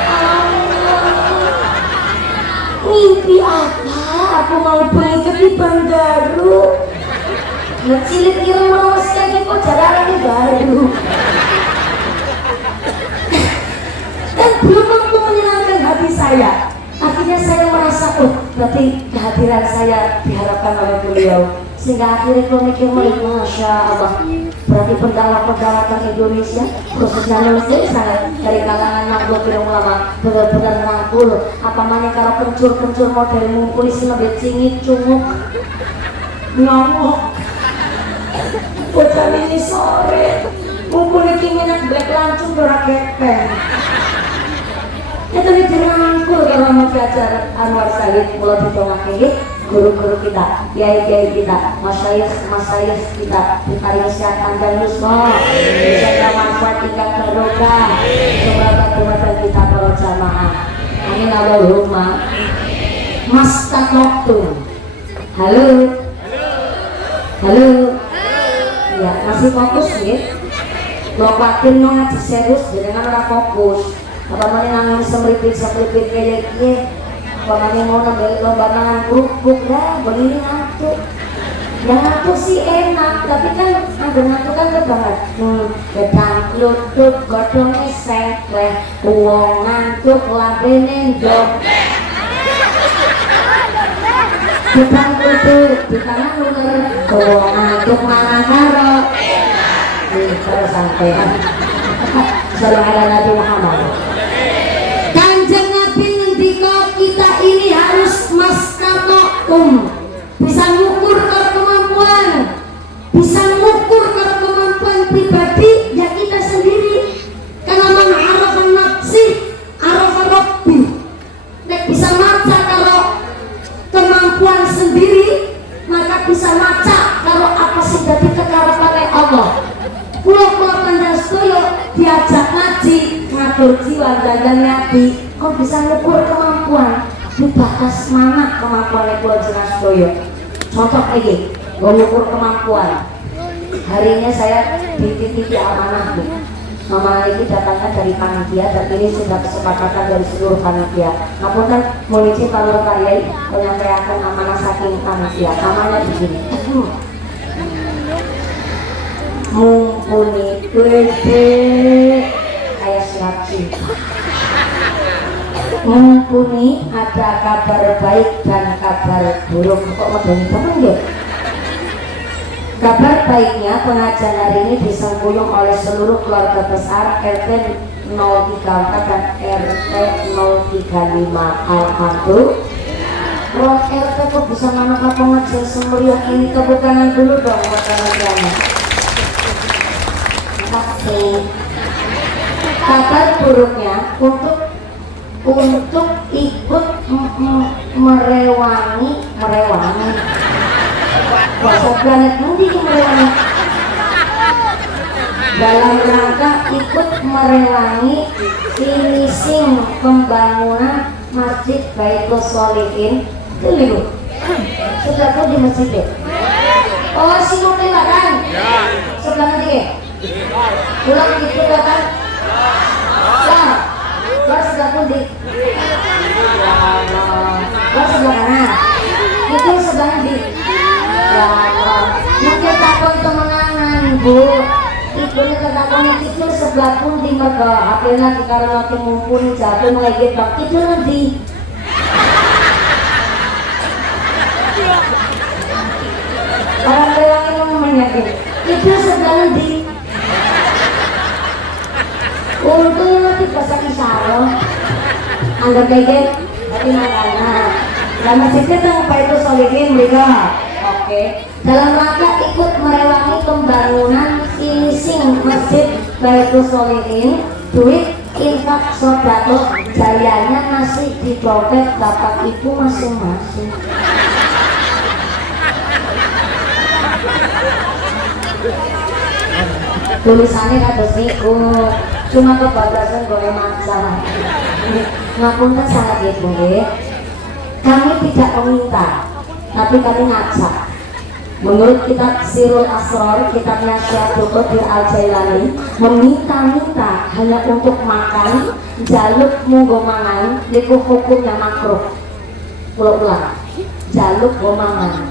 mimpi apa? Aku mau pergi ke Bandaru. Ngecilik kira merawat lagi kok jalanan baru. Dan belum mampu menyenangkan hati saya. Akhirnya saya merasa, oh berarti kehadiran saya diharapkan oleh beliau. Sehingga akhirnya kalau mikir, Masya Allah, berarti pendakwah-pendakwah Indonesia khususnya Indonesia sangat dari kalangan Nahdlatul Ulama benar-benar rangkul. Apa namanya kalau kencur-kencur model ngumpul isi lebih cingit, cunguk, nyomok. Bocah ini sore ngumpul iki minat black langsung ora kepeng. Itu dirangkul karo Romo Kiai Anwar Zahid mulai ditongake guru-guru kita, kiai-kiai kita, masyayikh kita, diberi kesehatan dan husna, bisa manfaat hingga barokah. Semoga keberkahan kita para jamaah. Amin Allahumma. Mas Takoktu. Halo. Halo. Ya, masih fokus ya. Lokatin mau ngaji serius dengan orang fokus. Apa mana nangis semelipit kayak gini. Apa mana mau nambah lomba nangan kerupuk dah, begini ngantuk. Yang ngantuk sih enak, tapi kan ada ngantuk kan banget. Gedang lutut, godong esekleh, uang ngantuk, labene ndok. Gedang lutut, di tangan ular, uang ngantuk mana karo. Terus sampean. Sallallahu alaihi Muhammad. Kanjeng Nabi ngendika kita bisa ngukur karo kemampuan, bisa ngukur karo kemampuan pribadi ya kita sendiri. Karena man arafan nafsi arafan rabbi. Nek bisa maca karo kemampuan sendiri, maka bisa maca karo apa sing dadi kekarepane Allah. Kula panjenengan sedaya diajak ngaji, ngatur jiwa dan hati, kok bisa ngukur kemampuan, dibatas mana kemampuan kula jenengan sedaya. Contoh iki, ngukur kemampuan. Hari ini saya dititipi amanah nih. Amanah ini datangnya dari panitia dan ini sudah kesepakatan dari seluruh panitia. Ngapunten mohon izin kalau kalian menyampaikan amanah saking panitia. Amanah begini. Mumpuni gede kayak surat cinta. Mumpuni ada kabar baik dan kabar buruk. Kok medeni teman ya? Kabar baiknya pengajian hari ini disempuyung oleh seluruh keluarga besar RT 034 dan RT 035. Alhamdulillah. Roh RT kok bisa manfaat pengajian semeriah ini? Tepuk tangan dulu dong buat anak-anak. Kabar buruknya untuk ikut merewangi bahasa planet nanti merewangi dalam rangka ikut merewangi finishing pembangunan Masjid Baitul Sholihin. Itu lihat sudah tuh di masjid. Oh si Nutella kan sebelah nanti pulang gitu kan ya luar sebelah pundi luar sebelah kanan itu sebelah nanti ya mungkin takon temenangan bu ibunya ketakonnya itu sebelah pundi mereka akhirnya karena nanti mumpuni jatuh melegit bak itu nanti orang lewat itu menyakit itu sebelah nanti. Untung nanti bahasa isyarat anggap kaget tapi makanya dan masjidnya tentang Baitul Sholihin mereka oke dalam rangka ikut merewangi pembangunan finishing Masjid Baitul Sholihin. Duit infak sodako jayanya masih di dompet bapak ibu masing-masing. Tulisannya kados niku cuma kebablasan boleh masalah. Ngapunten sangat ibu kami tidak meminta tapi kami ngajak. Menurut kitab Sirul Asror, kitabnya Syekh Abdul Qadir Al-Jailani, meminta-minta hanya untuk makan, jaluk munggo mangan, niku hukumnya makruh. Ulang-ulang, jaluk go mangan,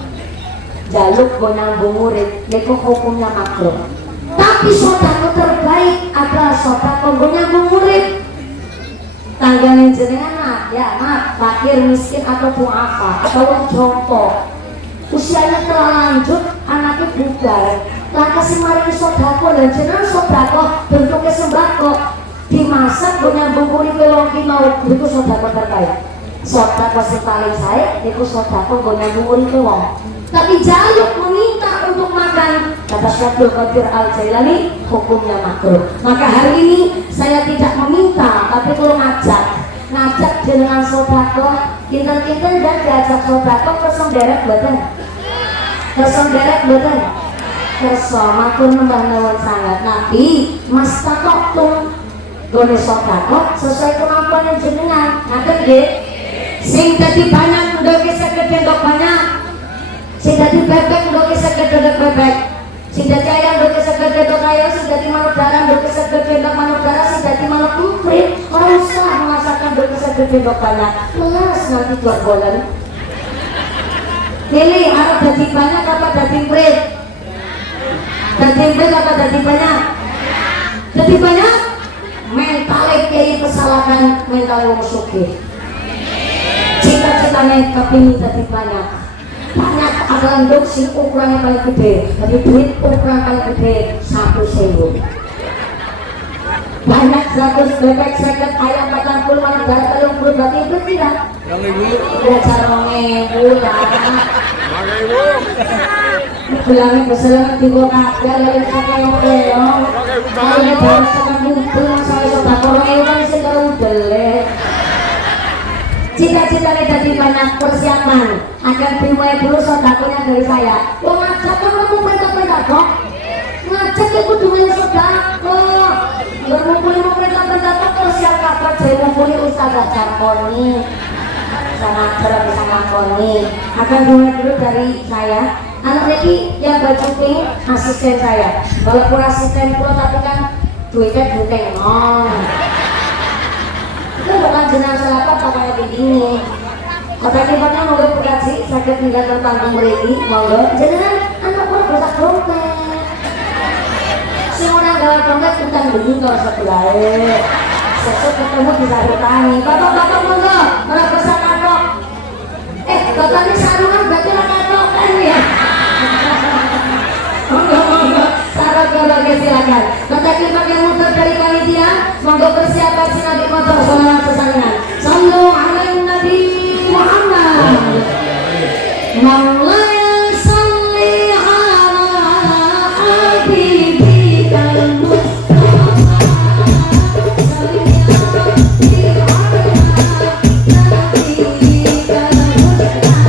jaluk go nambung murid, niku hukumnya makruh. Tapi sodako terbaik adalah sodako go nambung murid. Tanggalin jenengan ya mak, fakir miskin atau duafa atau jompo. Usianya telah lanjut, anaknya bubar, lah kasih maring sodako dan jenengan sodako bentuknya sembako dimasak punya bungkuri pelongki mau itu sodako terbaik. Sodako si paling saya itu sodako punya bungkuri pelong. Tapi jaluk meminta untuk makan kata Syekh Abdul Qadir Al-Jailani hukumnya makruh. Maka hari ini saya tidak meminta tapi kalau ngajak dengan sodako kinten-kinten dan diajak sodako kesenderet badan kesenderet badan kesamakur nembah nawan sangat nabi mas takoktum gone sodako sesuai kemampuan yang jenengan ngaten nggih sing dadi banyak ndoke saged ndok banyak sing dadi bebek ndoke saged ndok bebek sing dadi ayam ndoke saged ndok ayam sing dadi manuk darah ndoke saged ndok manuk darah sing dadi manuk emprit ora usah masakan ndoke saged ndok banyak plus nanti buat bolen pilih harus dadi banyak apa dadi emprit apa dadi banyak dadi banyak mentalnya kayak kesalahan mentalnya wong sugih cita-citanya kepingin dadi banyak adalah nduk sing ukurannya paling gede tapi duit ukuran paling gede 1.000 banyak 100 bebek 50 ayam 40 manuk darah 30 berarti itu tidak. Yang ibu. Belajar bulan. Pakai ibu. Bilangnya bersama di kota dari pakai orang. Kalau harus sama kumpul sama sobat orang itu kan segala udah. Cita-citanya jadi banyak persiapan agar dimulai dulu sodakonya dari saya. Wah ngajak kan kamu minta-minta kok. Ngajak itu dengan sodako. Bermumpul minta-minta kok persiap kabar jadi mumpuli Ustazah Jarkoni. Sama Jarkoni sama Koni. Akan dimulai dulu dari saya. Anak lagi yang baju pink asisten saya. Walaupun asisten pula tapi kan duitnya buteng. Itu bukan jenazah apa kayak begini. Kata tempatnya mau berkaji sakit meninggalkan panggung beri monggo. Jangan anak pun rusak dompet. Semua gawa dompet bukan begini kalau sebelah. Sesuk ketemu bisa bertani. Bapak-bapak monggo mana pesan katok. Katanya sarungan berarti orang katok kan ya. Monggo sarung keluarga silakan. Kata klimak yang muter dari panitia monggo persiapan si Nabi motor selama persalinan. Sallu alaihi Nabi Muhammad. Maulaya salli ala habibikal Mustafa. Salli ala habibikal Mustafa.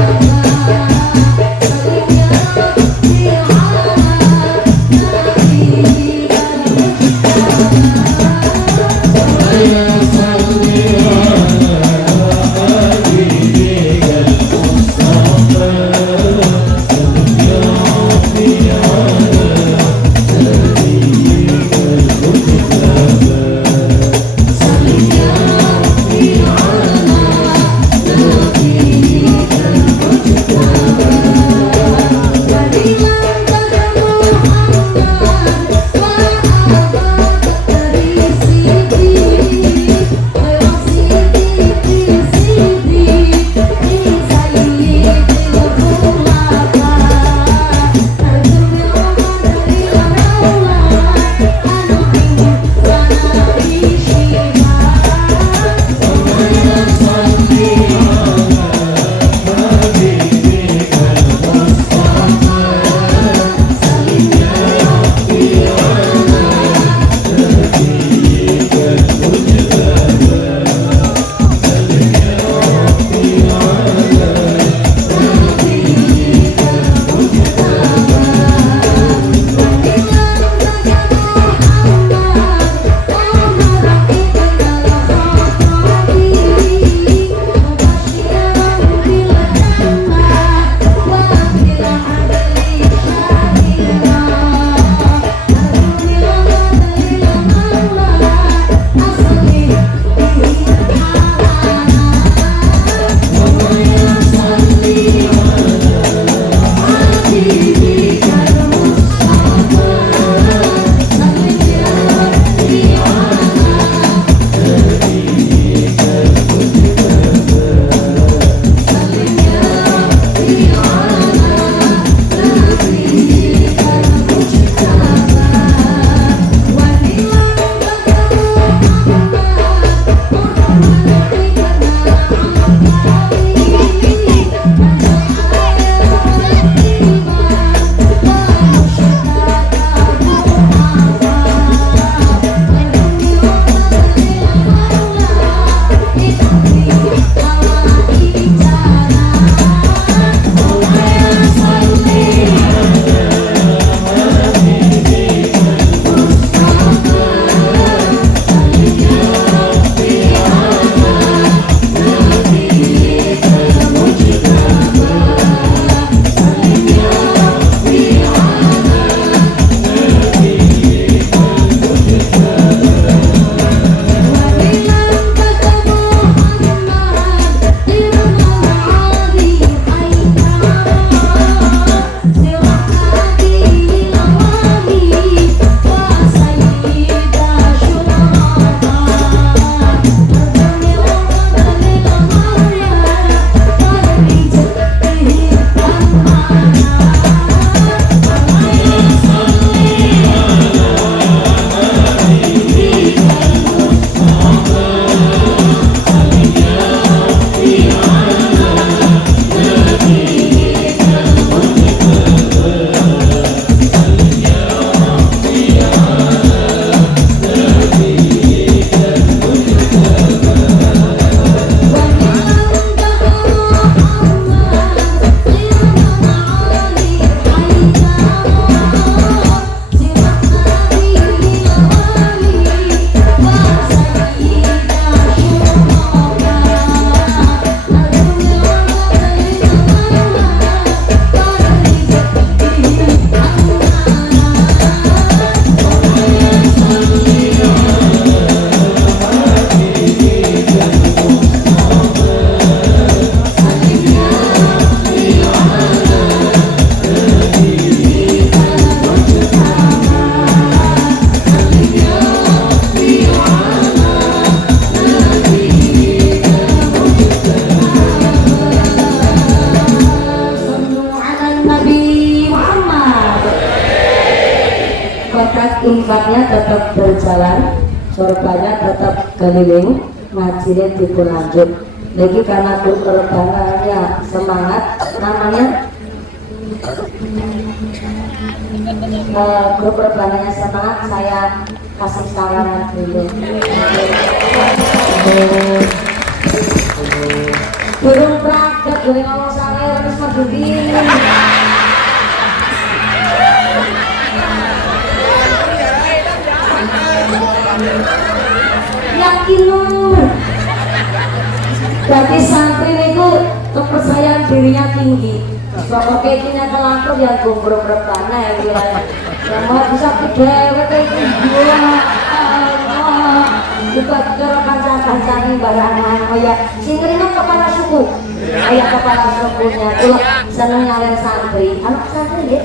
infaknya tetap berjalan, sorbannya tetap keliling, ngajinya dilanjut. Lagi karena grup rebananya semangat, namanya grup rebananya semangat, saya kasih tawaran dulu. Burung praktek, gue ngomong saya harus begini. Yakin loh. Jadi santri itu kepercayaan dirinya tinggi. Pokoknya ini nyata langkah yang gombrong rebana yang wilayah. Yang mau bisa kudewek itu juga kerokan kancani barangan. Oh ya, singkirnya kepala suku. Ayah kepala sukunya. Kalau seneng nyalain santri, anak santri ya.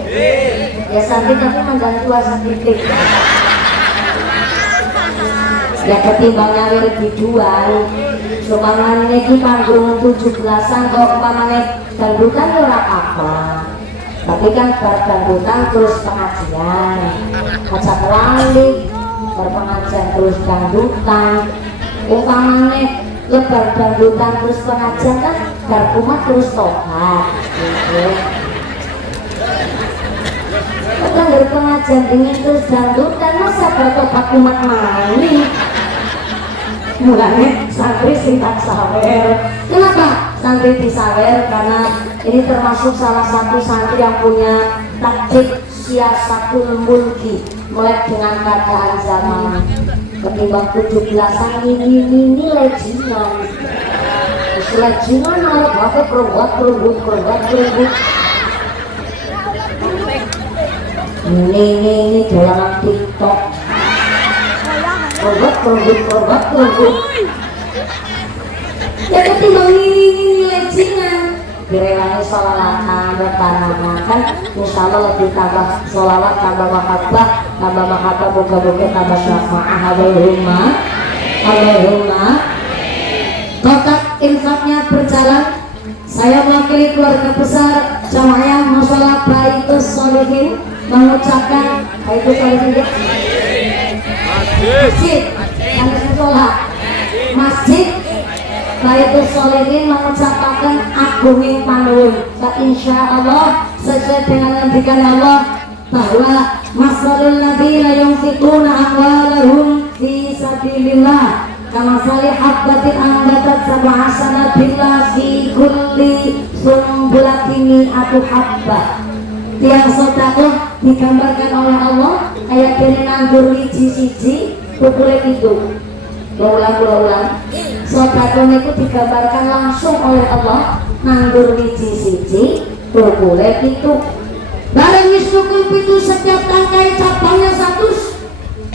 Ya santri tapi mandan tua sedikit. Ya ketimbang nyawir dijual. Sumbangan ini panggung 17-an kok umpamanya dangdutan ora apa. Tapi kan dangdutan terus pengajian. Kaca kelalik, berpengajian terus dangdutan. Umpamanya lebar dangdutan terus pengajian kan darkumat terus tobat. Gitu. Kan dari pengajian dingin terus dangdutan masa bertobat umat mani. Mulanya santri singkat sawer. Kenapa santri disawer? Karena ini termasuk salah satu santri yang punya taktik siasatul mulki, mulai dengan keadaan zaman. Ketimbang 17-an ini lejingan. Lejingan malah pakai perbuat. Ini dalam TikTok. Korbat. Ya ketimbang ini lejingan. Direlani sholawatan, bertanama kan insya Allah lebih tambah sholawat, tambah mahabbah, moga-moga tambah syafaat. Allahumma. Kotak infaknya berjalan. Saya mewakili keluarga besar jamaah masalah Baitus Sholihin mengucapkan Baitus Sholihin masjid yang sekolah masjid Baitus Sholihin mengucapkan agunging panuwun. Insya Allah sesuai dengan nantikan Allah bahwa masalul ladzina yunfiquna amwalahum fi sabilillah kama salih habbatin ambatat sab'a sanabillah fi kulli sumbulatin mi'atu habbah. Tiang sedekah digambarkan oleh Allah kayak dene nandur wiji siji tukule itu. Ulang. Sedekah itu digambarkan langsung oleh Allah nandur wiji siji tukule itu. Barang wis tukul pitu setiap tangkai cabangnya 100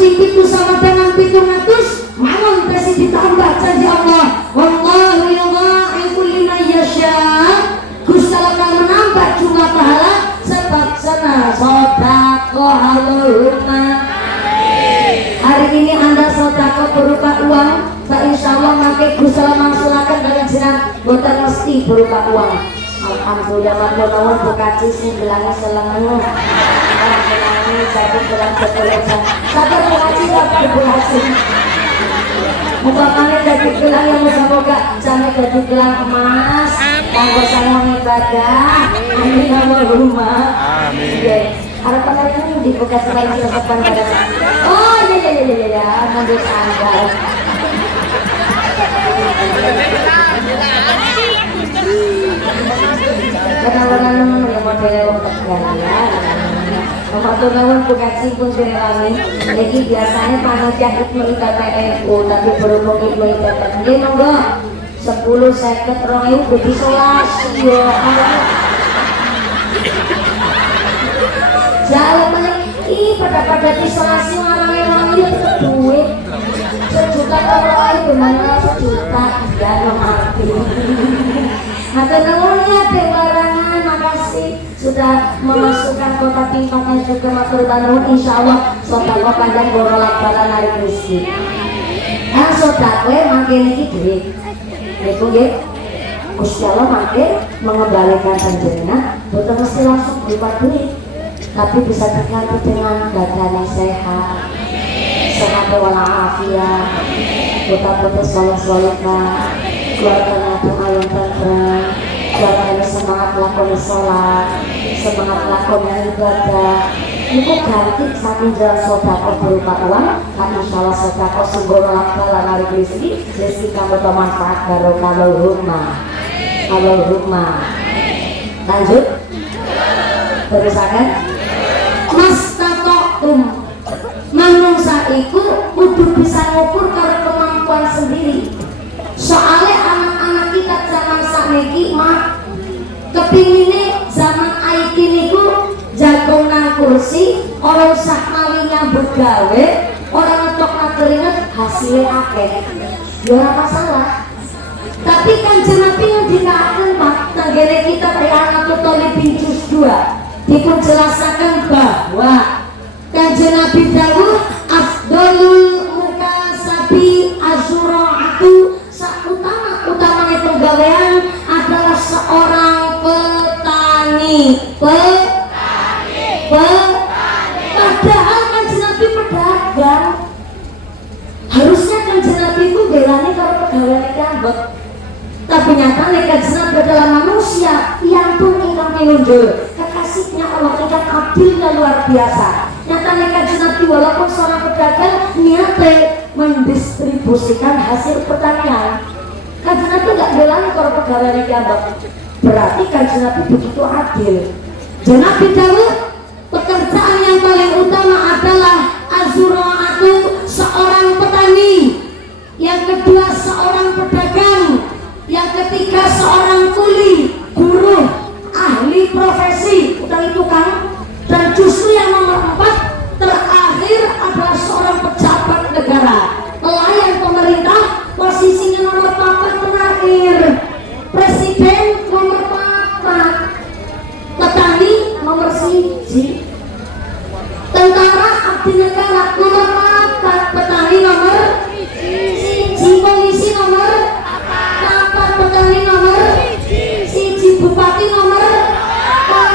itu sama dengan 700 malam pasti ditambah janji Allah. Wallahu yudha'ifu liman yasha. Gusti Allah akan menambah jumlah pahala sebab sana sedekah. Allahumma. Hari ini Anda sedekah berupa uang, insya Allah maka Gusti Allah mangsulaken kalian jenengan boten mesti berupa uang. Alhamdulillah matur bukaci sing bilangnya selengen. Ini jadi bilang ketulisan. Sabar bukaci sabar bukaci. Umpamanya jadi gelang yang moga-moga jangan jadi gelang emas. Kanggo sangon ibadah. Amin Allahumma. Amin. Harapan kalian ini dibuka selain selesaikan pada. Oh iya. Mundur santai. Kenal-kenalan yang model pekerjaan. Membantu nawan bukaci pun direlani. Jadi biasanya panitia Ibnu IPPNU, tapi berhubung Ibnu IPPNU ini monggo 10 seket rong itu disolasi yo. Jalan meniki pada isolasi orang itu duit 1 juta orang itu mana 1 juta ya no arti. Atau namunnya barangan, makasih sudah memasukkan kota tingkatnya juga matur bangun. Insya Allah sodako panjang borolak balan hari rezeki. Nah sodako makin ini duit itu ya Gusti Allah makin mengembalikan panjenengan betul mesti langsung berupa duit. tapi bisa diganti dengan badan yang sehat, sehat walafiat, putra-putri soleh-solehah, keluarganya doa yang tenang, keluarganya semangat lakoni sholat, semangat lakoni ibadah. Ibu ganti saking jalan sodako berupa uang, kan insyaallah sodako sungguh melakbal lari rezeki kamu bermanfaat baru kalau rumah. Lanjut, terusakan. Mas takotum, manungsa iku kudu bisa ngukur karo kemampuan sendiri. Soalnya anak-anak kita zaman sakniki mah kepingine zaman IT niku jago nang kursi, orang usah malinya begawe, orang ngetok keringet hasilnya akeh. Ya ora masalah. Tapi kan Nabi yang dikatakan Pak, tanggane kita kayak anak Thalibin juz 2 dipun jelaskan bahwa Kanjeng Nabi Dawud afdalul mukasabi azra'atu, utama penggawean adalah seorang petani. Padahal Kanjeng Nabi pedagang. Harusnya Kanjeng Nabi itu belanya kalau pegawai kambek. Tapi nyatanya Kanjeng Nabi adalah manusia yang pun ingkang pinunjul. Kekasihnya Allah ingkang adilnya luar biasa. Nyatanya Kanjeng Nabi walaupun seorang pedagang niatnya mendistribusikan hasil pertanian. Kanjeng Nabi nggak belanya kalau pegawai kambek. Berarti Kanjeng Nabi begitu adil. Nabi Dawud pekerjaan yang paling utama adalah azura'atu, seorang petani. Yang kedua seorang pedagang. Yang ketiga seorang kuli, buruh, ahli profesi, utawi tukang. Dan justru yang nomor 4 terakhir adalah seorang pejabat negara, pelayan pemerintah. Posisinya nomor 4 terakhir. Presiden nomor 4, petani nomor 1, tentara abdi negara nomor 4, petani nomor 1, polisi nomor 4, petani nomor 1, bupati nomor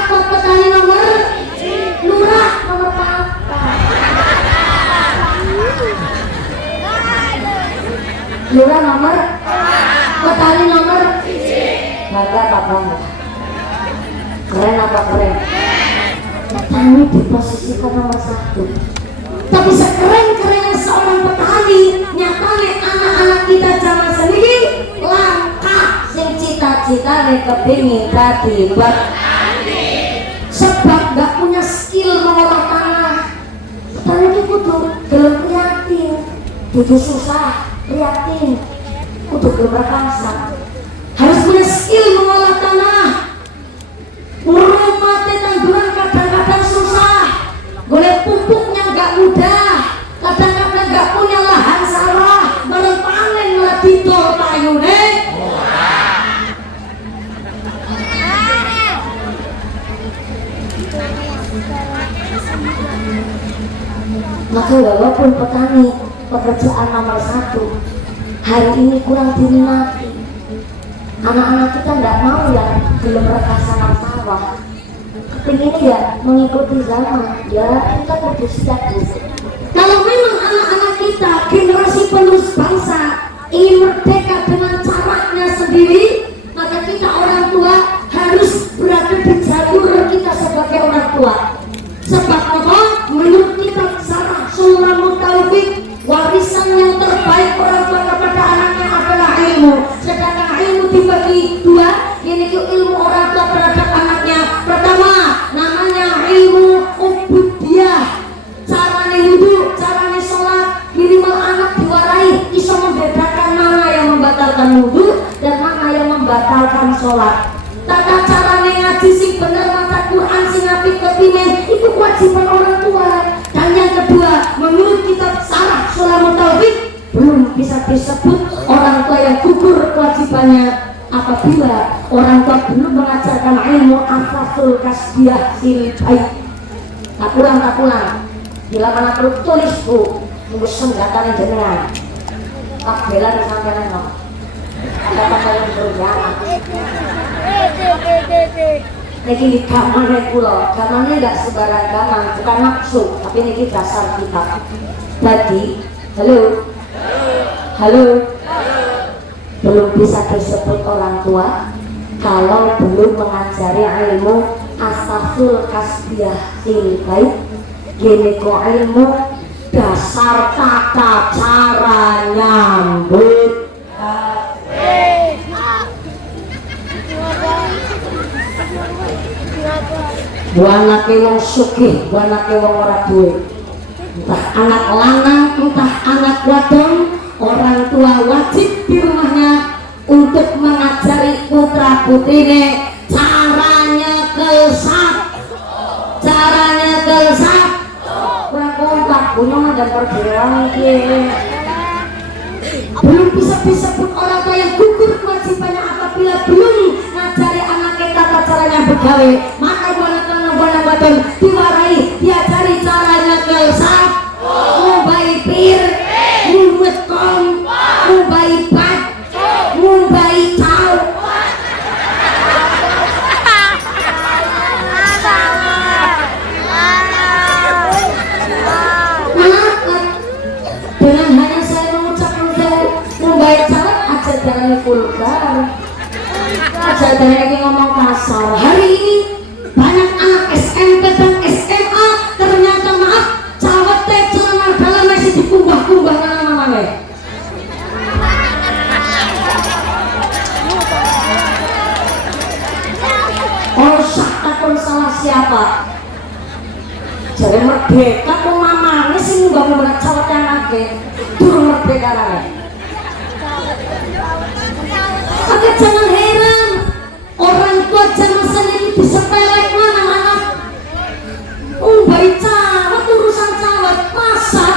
4, petani nomor 1, lurah nomor 4, lurah nomor 4, petani nomor 1. Bangga apa bangga? Keren apa keren? Petani diposisikan nomor 1. Tapi sekeren-kerennya seorang petani, nyatanya anak-anak kita zaman sendiri langkah sing cita-citane kepingin dadi petani. Sebab gak punya skill mengolah tanah. Petani itu kudu gelem prihatin, kudu susah prihatin, kudu gelem berkasa. Harus punya skill mengolah tanah. Rumah tanduran kadang-kadang susah, golek pupuknya gak mudah, kadang-kadang gak punya lahan sawah, bareng panen malah didol payune. Maka walaupun petani pekerjaan nomor 1 hari ini kurang diminati, anak-anak kita nggak mau ya belum rekasa nang sawah, kepingin ya mengikuti zaman, ya kita kudu siap. Kalau memang anak-anak kita generasi penerus bangsa ingin merdeka dengan caranya sendiri, maka kita orang tua harus berada di jalur kita sebagai orang tua. Sebab apa? Menurut kita Sarah Sulamul Taufik, warisan yang terbaik orang tua kepada anaknya adalah ilmu. Sedangkan ilmu dibagi 2, yaitu ilmu orang tua terhadap anaknya. Pertama, namanya ilmu ubudiyah, caranya wudhu, caranya sholat. Minimal anak diwarai iso membedakan mana yang membatalkan wudhu dan mana yang membatalkan sholat. Tata caranya ngaji sing bener, maca Quran sing apik kepingin, itu kewajiban orang tua. Dan yang kedua, menurut kitab Sarah Sulamul Taufik, belum bisa disebut orang tua yang gugur kewajibannya apabila orang tua belum mengajarkan ilmu afasul kasbiyah sil baik. Tak pulang. Bila mana perlu tulis bu, tunggu senggatan jenengan. Tak bela disampaikan no. Ada apa yang berjalan? Niki di gamane kula, gamane nggak sembarang gaman, bukan nafsu, tapi niki dasar kita. Tadi, halo, belum bisa disebut orang tua kalau belum mengajari ilmu asaful kasbiyah sing baik. Gini kok ilmu dasar tata cara nyambut anake wong sugih, anake wong ora duwe, entah anak lanang, entah anak wadon, orang tua wajib di rumahnya untuk mengajari putra putrine caranya kesat, kurang kompak, punya dan perjuangan belum bisa disebut orang tua yang gugur kewajibannya apabila belum ngajari anaknya tata caranya bergawe. Maka buana wadon diwarai, diajari caranya kesat, ngubai pir, ngumet kom, ngubai pat, ngubai caw. Dengan hanya saya mengucapkan ngubai caw, ajar jalannya vulgar, ajar jalannya ngomong kasar. Hari ini banyak anak SMP dan SMA ternyata maaf cawet teh celana dalam masih dikumbah-kumbah nama-namanya. Oh takut salah siapa? Jadi merdeka kok mamanya sih ngubah-ngubah cawet yang ake turun merdeka raya. Oke, jangan heran orang tua zaman ini bisa pelek anak-anak. Bayi cawet, urusan cawet masak,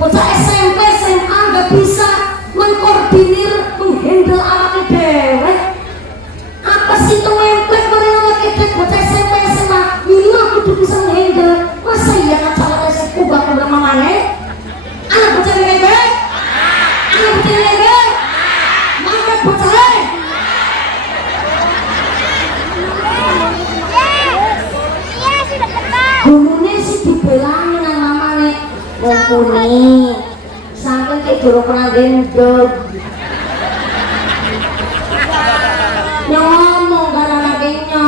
bocah SMP, SMA nggak bisa mengkoordinir, menghandle anaknya dewek. Apa sih itu ngemplek mereka lagi dek bocah SMP, SMA minimal kudu bisa menghandle. Masa iya nggak cawet SMP kubah-kubah mamanya? Anak bocah dewek, mangkat bocah. Gulune sih dibilangin nang mamane mumpuni sampai ke durung pernah gendong ngomong karo anaknya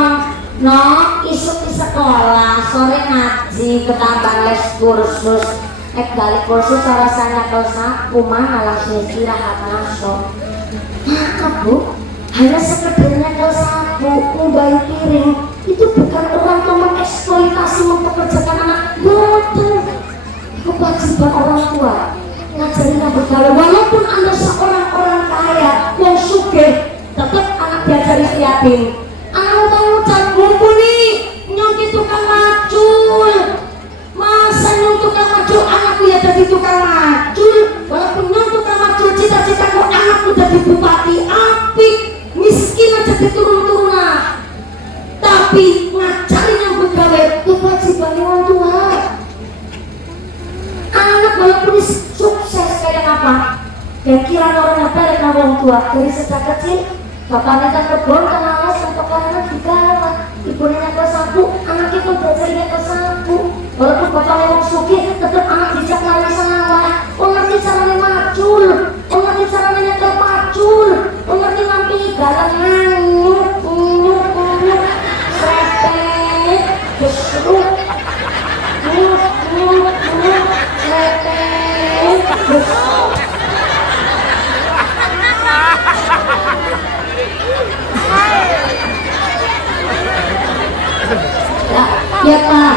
nok isuk di sekolah sore ngaji ketambah les kursus balik kursus rasanya kalau sapu mana langsung istirahat langsung. Maka bu hanya sekedarnya kalau sapu ngubahin piring itu bukan orang tua mengeksploitasi mempekerjakan anak. Bodoh, kewajiban orang tua ngajarin yang bergawe. Walaupun anda seorang orang kaya yang sugih, tetap anak diajari yatim. Anak tahu ucap mumpuni nyonti tukang macul. Masa nyonti tukang macul anakku ya jadi tukang macul. Walaupun nyonti tukang macul cita-citaku anakku jadi bupati apik, miskin aja diturun-turunan. Tapi ngajarin yang bergawe kewajiban orang tua. Anak walaupun sukses kayak apa, kira orang apa yang orang tua dari sejak kecil, bapaknya kan kebun kan alas untuk anak digarap, ibunya ke sapu, anaknya pun belajarnya ke sapu. Walaupun bapaknya mau sugih, tetap anak dijak lari sawah. Ngerti caranya macul, ngerti caranya nyetel macul, ngerti ngampi galang nganyuk, besruk ya Pak,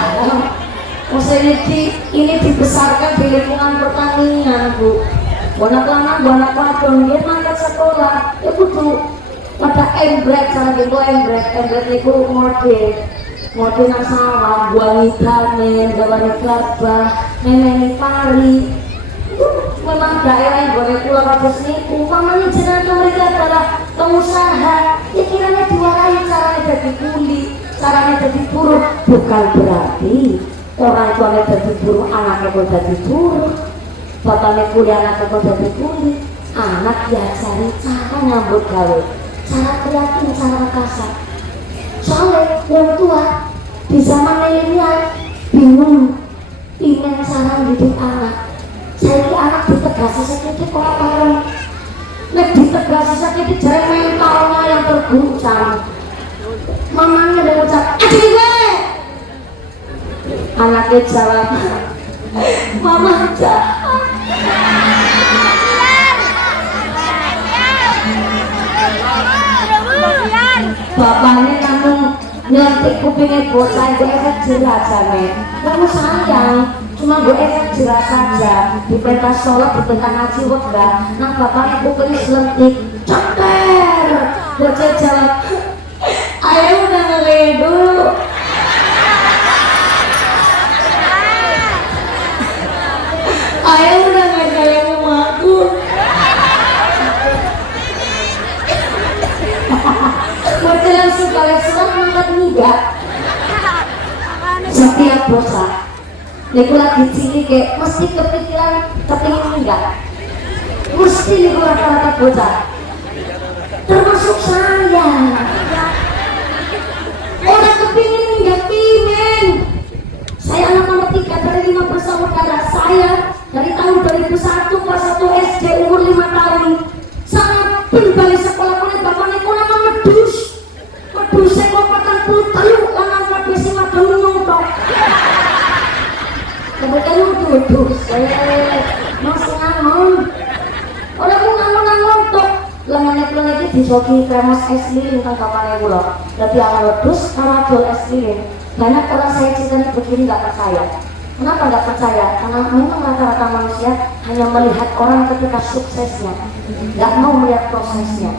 ini dibesarkan di lingkungan pertanian Bu. Buana lanang, buana wadon, dia mangkat sekolah, ya kudu pada embrek, cara gitu embrek itu mode nang sawah, buang ikan, gawani gabah, neneni pari. Memang daerah yang boleh pulau ratus ini, umpamanya jenazah mereka adalah pengusaha. Ya kiranya diwarai caranya jadi kuli, caranya jadi buruh. Bukan berarti orang tuanya jadi buruh, anaknya pun jadi buruh. Bapaknya kuli, anaknya pun jadi kuli. Anak diajari cara nyambut gawe, cara kreatif, cara kasar. soalnya orang tua di zaman milenial bingung ingin cara didik anak. Saya anak ditegaskan sedikit orang nek ditegaskan sedikit jadi mentalnya yang terguncang. Mamanya udah ucap adik gue, anaknya jawab mama jahat. Bapaknya namun nyantik kupingnya bocah gue efek jerah jane. Kamu sayang, cuma gue efek jerah saja. Di pentas sholat, di pentas ngaji wegah. Nah bapaknya kupingnya selentik, ceper. Bocah jawab, ayo udah ngeledu. Ayo udah ngejalain rumahku. Bocah langsung balik surat mangkat minggat. Setiap bocah niku lagi cilik kayak mesti kepikiran kepingin minggat. Mesti niku rata-rata bocah termasuk saya. Orang kepingin minggat pimen. Saya anak nomor 3 dari 5 bersaudara. Saya dari tahun 2001 kelas 1 SD umur 5 tahun. Saya pun balik sekolah kulit bapaknya kurang medus. Medusnya kok 40 telur lanang kabesi madang nyontok. Kemudian medus masih ngangon. Orang mau ngangon tok. Lengan-lengan ini dijoki kremos es lilin kan bapaknya kula. Dadi awal medus karo adol es lilin. Banyak orang saya ceritanya begini nggak percaya. Kenapa nggak percaya? Karena memang rata-rata manusia hanya melihat orang ketika suksesnya, nggak mau melihat prosesnya.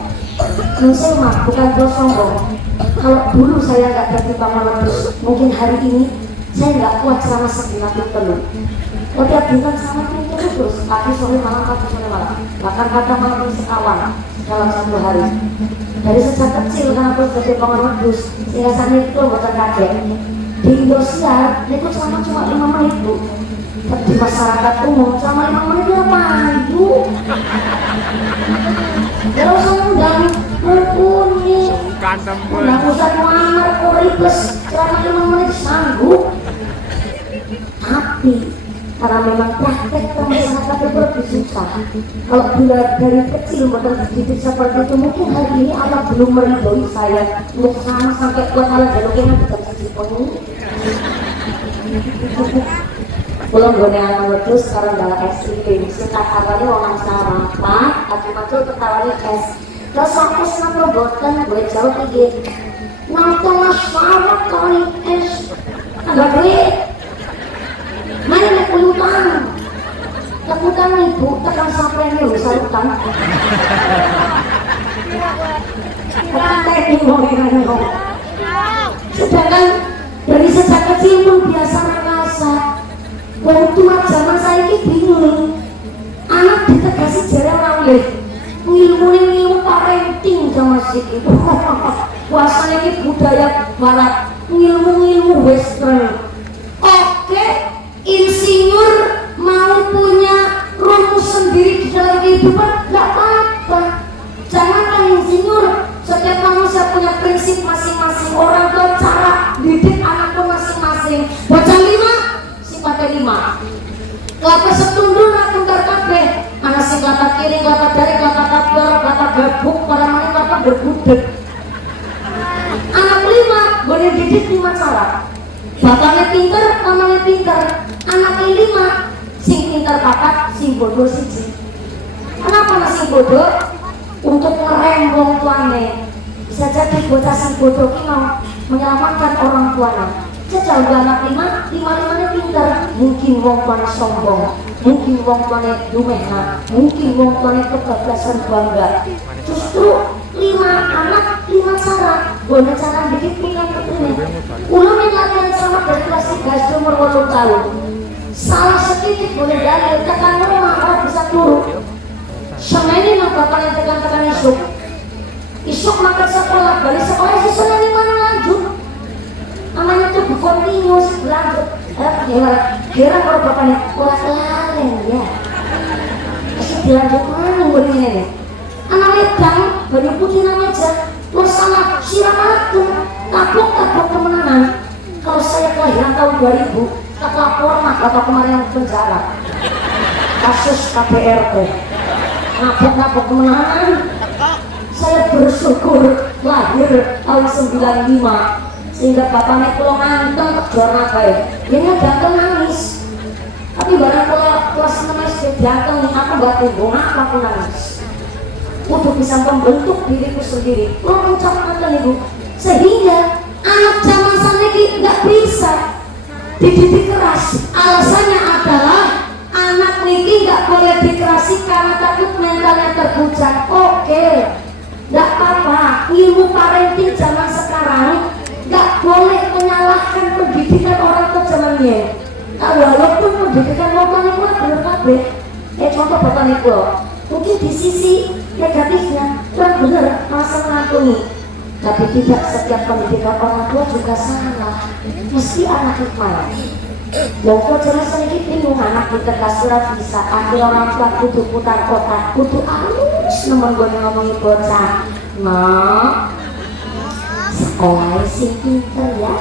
Saya mah bukan bos sombong. Kalau dulu saya nggak jadi bangun terus, mungkin hari ini saya nggak kuat selama sebulan telur. Oh tiap bintang sama itu terus, pagi sore malam, pagi sore malam. Bahkan kadang malam sekawan dalam satu hari. Dari sejak kecil karena aku jadi bangun terus, sehingga saat itu buatan kaget. Di Indosiar, itu selama cuma 5 menit bu. Di masyarakat umum selama 5 menit dia maju. Kalau saya undang mumpuni, nggak usah ngelamar plus selama 5 menit sanggup. Tapi karena memang praktek masyarakat itu lebih susah. Kalau bila dari kecil bukan dididik seperti itu, mungkin hari ini Allah belum meridhoi saya untuk sama sampai buat Allah jalurnya bukan sisi penuh. Belum gonean wedhus sekarang dalam SCP. Singkat awalnya orang sarapan, tapi macul ketawanya es. Terus aku senang boten gue jauh tinggi. Nonton mas sawat kali es. Ada duit. Mana nak pulutan? Takutan ibu tekan sampai ini usah utang. Sedangkan dari sejak kecil pun biasa merasa. Waktu zaman saya ini bingung. Anak ditegasi jari orang leh. Ilmu parenting sama si ibu. Puasanya ini budaya barat. Ilmu western. Oke. Insinyur mau punya rumus sendiri di dalam kehidupan, nggak apa-apa. Jangankan insinyur, setiap manusia punya prinsip masing-masing. Orang tua cara didik anak pun masing-masing. Bocah 5, sifatnya 5. Kelapa setundul, tunggar kabeh. Anak sing kelapa kiri, kelapa dari, kelapa tabur, kelapa gabuk, para mani kelapa bergudeg. Anak 5, boleh didik 5 cara. Bapaknya pintar, mamanya pintar. Anaknya 5, sing pintar papat, sing bodoh siji. Kenapa masih bodoh? Untuk ngerem wong tuane. Bisa jadi bocah sing bodoh ini mau menyelamatkan orang tuanya. Sejauh anak 5, 5-5-nya pintar. Mungkin wong tuane sombong, mungkin wong tuane dumehna, mungkin wong tuane kebablasan bangga. Justru 5 anak, 5 cara. Boleh cara dikit punya ini. Ulangin latihan sama dari kelas 3 SD umur 8 tahun. Salah sedikit boleh dalil tekan rumah orang bisa turun. Semenit nang bapaknya tekan-tekan isuk makan sekolah, balik sekolah sisanya di mana lanjut. Namanya tuh kontinus berlanjut. Kira kalau bapaknya kuat lalen ya. Masih dilanjut mana muridnya nih? Anak wedang banyak putih namanya aja. Masalah siram aku kapok kemenangan. Kalau saya kelahiran tahun 2000, tak lapor mah bapak kemarin yang penjara. Kasus KPRT. Kapok kemenangan. Saya bersyukur lahir tahun 95 sehingga bapaknya pulang nganteng ke jorna kayak dia ganteng nangis, tapi barang kalau kelas 6 SD ganteng aku gak tunggu aku nangis untuk bisa membentuk diriku sendiri mengucapkan ibu, sehingga anak zaman sana ini gak bisa dididik keras. Alasannya adalah anak ini gak boleh dikerasi karena takut mentalnya terguncang. Oke, gak apa-apa, ilmu parenting zaman sekarang gak boleh menyalahkan pendidikan orang tua zamannya. Nah, walaupun pendidikan lokal itu benar kabeh. Contoh bapak niku, mungkin di sisi negatifnya kurang benar masa mengampuni. Tapi tidak setiap pendidikan orang tua juga salah. Mesti anak hikmah. Yang kau jelas lagi bingung anak kita kasurat bisa akhir orang tua kudu putar kotak kudu halus nomor gue ngomongin bocah. Nah, sekolah sih pinter ya,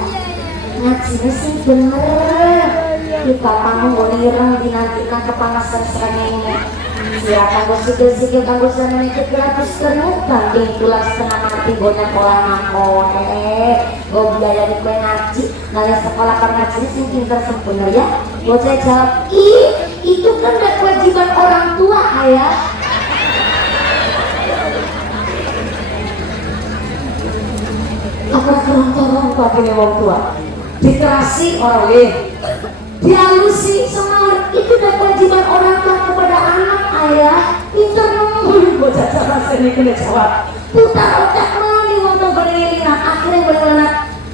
ngajinya sih bener. Kita kamu ngolirang dinantikan kepanasan serangnya. Siapa gue sikil kanggo sana mikir gratis terus banding pulang setengah mati gue nyekolah nakone. Gue biaya di kue ngaji, nanya sekolah kan ngajinya sih pinter sempurna ya. Gue saya jawab, itu kan udah kewajiban orang tua ayah. Apa kerong-kerong pakai orang tua dikerasi orang lain dihalusi semua, itu udah kewajiban orang tua kepada anak ayah. Pinter ngomong bocah bahasa ini kena jawab putar otak mali waktu berlilingan akhirnya berlilingan.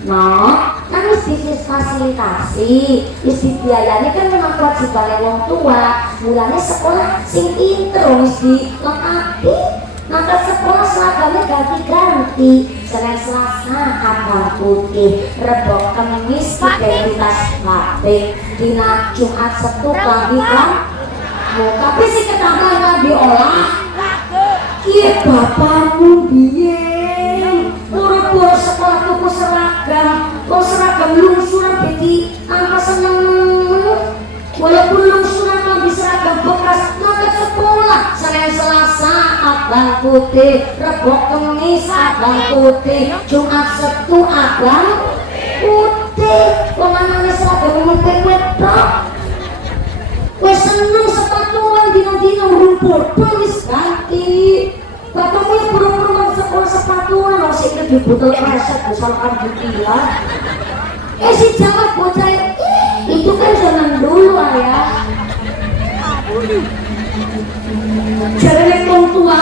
Nah kan mesti fasilitasi mesti biayanya kan memang kewajiban orang tua. Mulanya sekolah sing pinter mesti lengkapi. Maka sekolah seragamnya ganti-ganti. Senin Selasa abang putih, Rebo Kemis identitas batik, dina Jumat Sabtu klambi tapi si ketambah klambi olah. Iya bapakmu biyen boro-boro sekolah tuku seragam, kok seragam lungsuran jadi angka seneng. Walaupun lungsuran klambi seragam bekas, maka sekolah Senin Selasa abang putih, Rebo Kemis abang putih, Jumat Sabtu abang putih. Pemanangnya seragam umumnya wedok. Wes seneng sepatuan dina-dina rumput, wis ganti. Bapakmu yang buru-buru sekolah sepatuan masih di botol resep misalkan dipilah. Si jawab bocah itu kan zaman dulu ayah. Jarane wong tua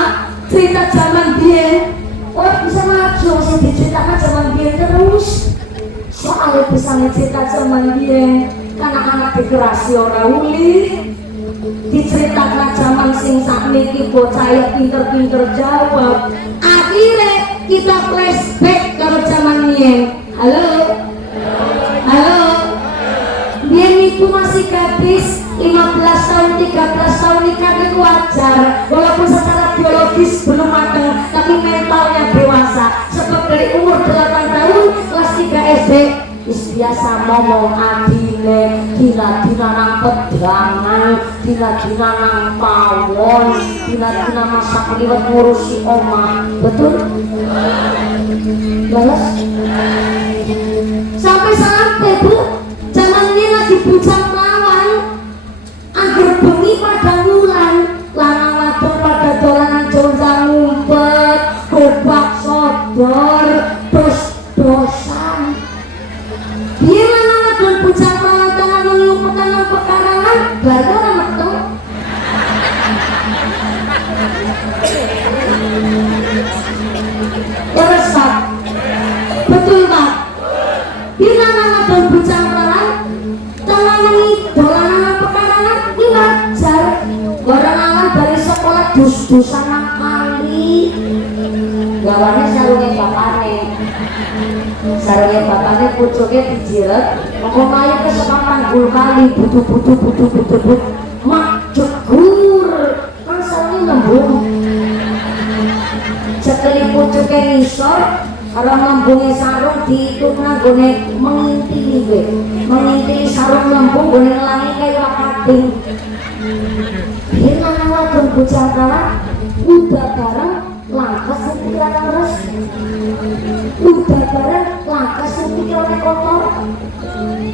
cerita zaman biyen, orang bisa maju masih diceritakan zaman biyen terus. Soalnya bisa mencerita zaman biyen, karena anak dikerasi orang uli. Diceritakan zaman sing sakniki bocah ya pinter-pinter jawab. Akhirnya kita flashback ke zaman biyen. Halo, biyen itu masih gadis 15 tahun, 13 tahun nikah itu wajar. Walaupun secara biologis belum matang, tapi mentalnya dewasa. Sebab dari umur 8 tahun, kelas 3 SD biasa ngomong adine, dina-dina nang pedangan, dina-dina nang pawon, dina-dina masak liwet ngurusi oma. Betul? Balas? Sampai bu, zaman ini lagi bujang lawan, angger bengi pada ngulan, lanang wadon pada dolanan jonjang ngumpet, gobak sodor, dos-dosan. Biar lanang wadon bujang lawan tangan ngumpet nang pekarangan, baru anak tuh. Beresap, betul pak. Bila nana dan bujang perang, tangan dolanan pekarangan ini wajar. Orang awan dari sekolah dus-dusan nang kali. Gawane sarungnya bapaknya pucuknya dijiret. Mau mayu ke sepapan bulu kali, butuh. Mak jegur, kan sarungnya nembung. Sekali pucuknya ngisor, Kalau lembungnya sarung dihitung nggone mengintili gue, mengintili sarung lembung gue ngelangi kayak wakating. Dia wadon bocah kawan, udah bareng langkas pikiran terus, udah bareng langkas pikiran kotor.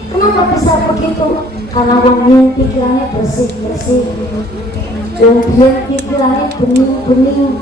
Kenapa bisa begitu? Karena wongnya pikirannya bersih. Wongnya pikirannya bening.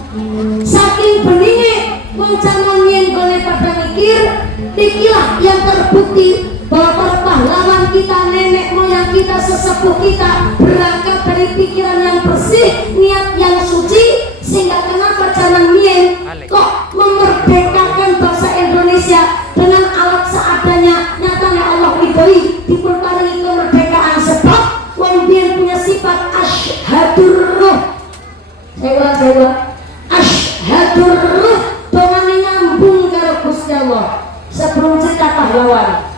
Saking beningnya mencaman yang boleh pada mikir, pikilah yang terbukti bahwa para pahlawan kita, nenek moyang kita, sesepuh kita berangkat dari pikiran yang bersih, niat yang suci, sehingga kenapa zaman mien kok memerdekakan bangsa Indonesia dengan alat seadanya. Nyatanya Allah ridhoi diperparingi kemerdekaan sebab wong mien punya sifat asyhadur ruh. Saya ulang asyhadur ruh, dongane nyambung karo Gusti Allah. Sebelum cerita pahlawan,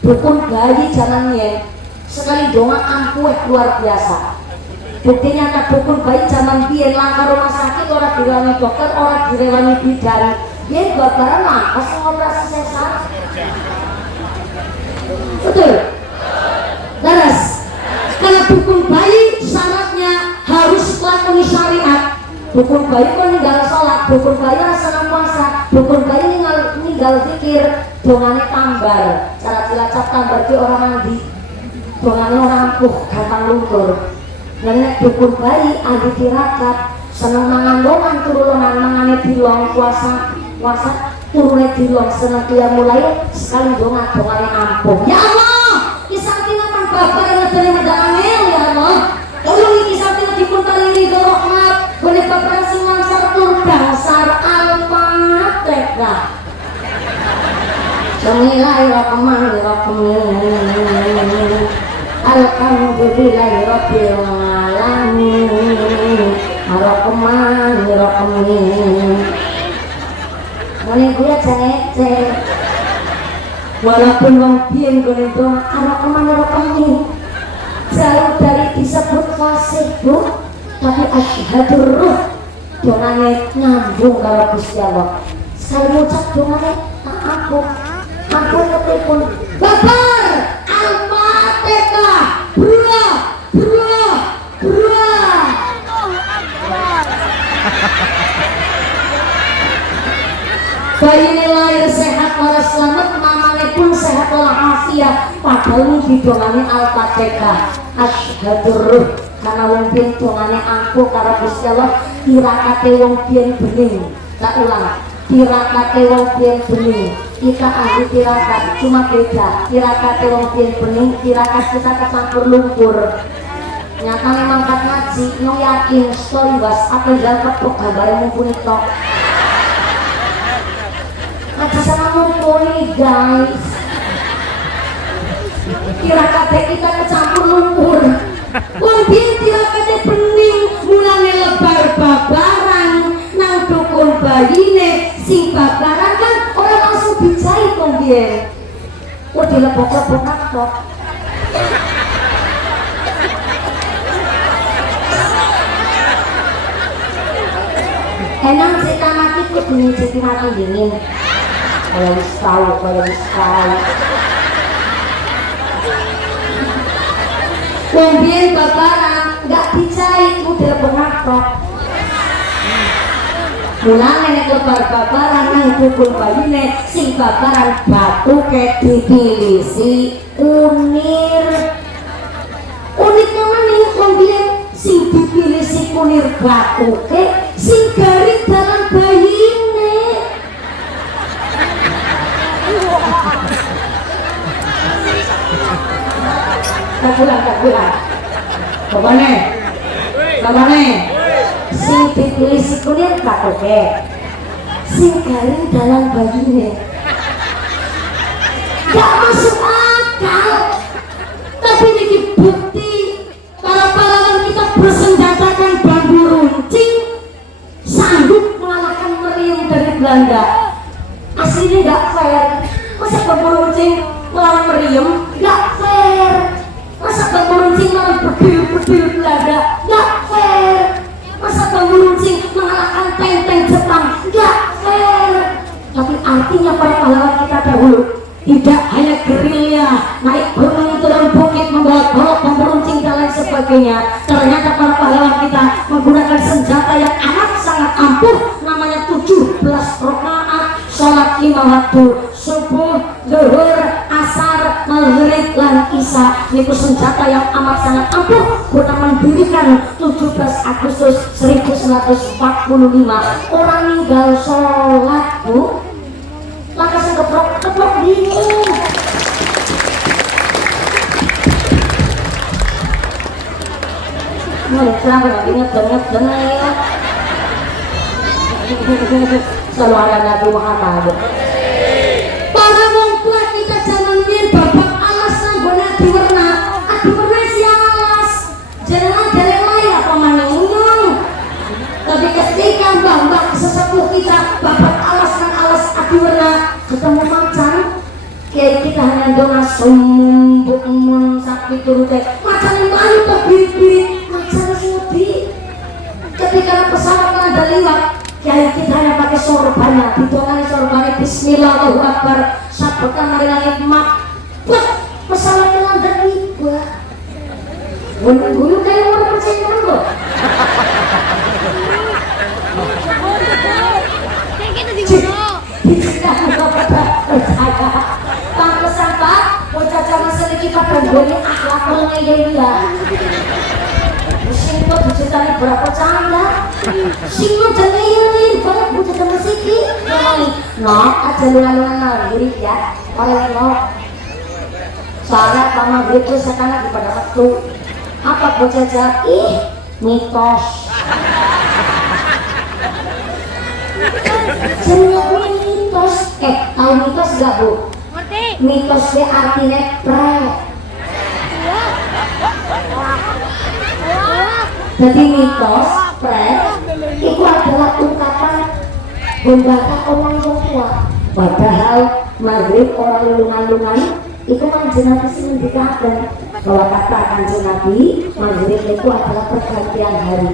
dukun bayi zamannya sekali donga ampuh luar biasa. Bukti nyata dukun bayi zaman biyen langkah rumah sakit orang dirawani dokter, orang dirawani bidan. Dia babaran langkah operasi sesar. Betul? Laras. Karena dukun bayi syaratnya harus lakoni syariat. Dukun bayi kok ninggal sholat, dukun bayi rasa puasa, dukun bayi ninggal pikir, dongane tambar. Cara cilacap tambar di orang mandi, dongane orang ampuh, gampang luntur. Nenek dukun bayi ahli tirakat, seneng mangan longan turunan, mangane dilong, puasa turune dilong, seneng dia mulai sekali dongane ampuh. Ya Allah, kisah tina kan babar ngedene medangel ya Allah. Tolong iki sakit dipuntari ridho rahmat, boleh babar sing lancar tur dasar Al-Fatihah. Bismillahirrahmanirrahim. Alhamdulillahirabbil alamin. Arrahmanirrahim. Mulai gue cek. Walaupun wong biyen gone doa Arrahmanirrahim jauh dari disebut fasih bu, tapi asyhadur ruh dongane nyambung karo Gusti Allah. Sekali ngucap dongane ampun pun babar Al-Fatihah bro. Bayi ini lahir sehat waras selamat, mamane pun sehat walafiat. Padahal ini didongane Al-Fatihah asyhadur ruh, karena wong biyen dongane ampuh karo Gusti Allah. Tirakate wong biyen bening. Tak ulang, tirakate wong biyen bening. Kita ahli tirakat, cuma beda. Tirakate wong biyen bening, tirakat kita kecampur lumpur. Nyata memang kat ngaji, nyong yakin story was apa yang kepuk gambarnya mumpuni tok. Ngaji sama mumpuni guys. Tirakate kita kecampur lumpur. Wong biyen tirakate bening, mulane lebar babaran nang dukun bayine sing babaran kan ora langsung dijahit wong biyen. Kok dilepok-lepok tok. Enang cerita mati kok bunyi cerita mati dingin. Kalau wis tahu. Wong biyen babaran nggak dijahit udah pengatok. Mulane nek lebar babaran nang dukun bayine sing babaran batu ke dipilisi unir. Uniknya mana wong biyen sing dipilisi unir batu ke sing garing dalam bayine. Tak bulan. Bapakne. Sing dipilisi kunir batu ke sing garing dalam bayine. Gak masuk akal. Tapi ini bukti para pahlawan kita bersenjatakan bambu runcing sanggup mengalahkan meriam dari Belanda. Aslinya gak fair. Masa bambu runcing melawan meriam? Gak fair. Masa bambu runcing melawan bedil Belanda? Gak fair. Masa bambu runcing mengalahkan tank Jepang? Gak fair. Tapi Artinya para pahlawan kita dahulu tidak hanya gerilya naik gunung turun bukit membawa golok pemberuncing dan lain sebagainya. Ternyata para pahlawan kita menggunakan senjata yang amat sangat ampuh, namanya 17 rakaat sholat 5 waktu, subuh, zuhur, asar, maghrib, lan isya. Itu senjata yang amat sangat ampuh guna mendirikan 17 Agustus 1945. Orang ninggal sholat, Bu, lantas keprok bingung. Kenapa gak inget-inget ya? Selalu ada Nabi Muhammad. Para wong tua kita zaman biyen bapak alas nanggone diwerna siang alas. Jangan dari lain apa manunggung. Tapi ketika mbak sesepuh kita bapak alas nang alas diwerna ketemu macan, kiai kita hanya dona sumbuk mun sapi turute. Macan melayu to bibit, macan sudi. Ketika pesawat ada liwat, kiai kita yang pakai sorbannya, ditongani sorbannya Bismillah Allahu Akbar, sabetan mari langit mak, pesawatnya landang tiba. Guyu kayak orang percaya loh. Pantesan Pak, bocah zaman sedikit pada goni akhlak ngeyel-ngeyel. Singkot diceritani berapa canda, singkot jengil banget bocah zaman sedikit. Nok aja luan-luan diri ya, orang nok. Soalnya mama itu sekarang lagi pada waktu apa bocah jati mitos. Semua mitos, tahu mitos gak Bu? Mitos itu artinya prek. Jadi mitos, prek itu adalah ungkapan membantah orang tua. Padahal maghrib orang lungan-lungan itu Kanjeng Nabi sih mendikakan bahwa kata Kanjeng Nabi maghrib itu adalah pergantian hari,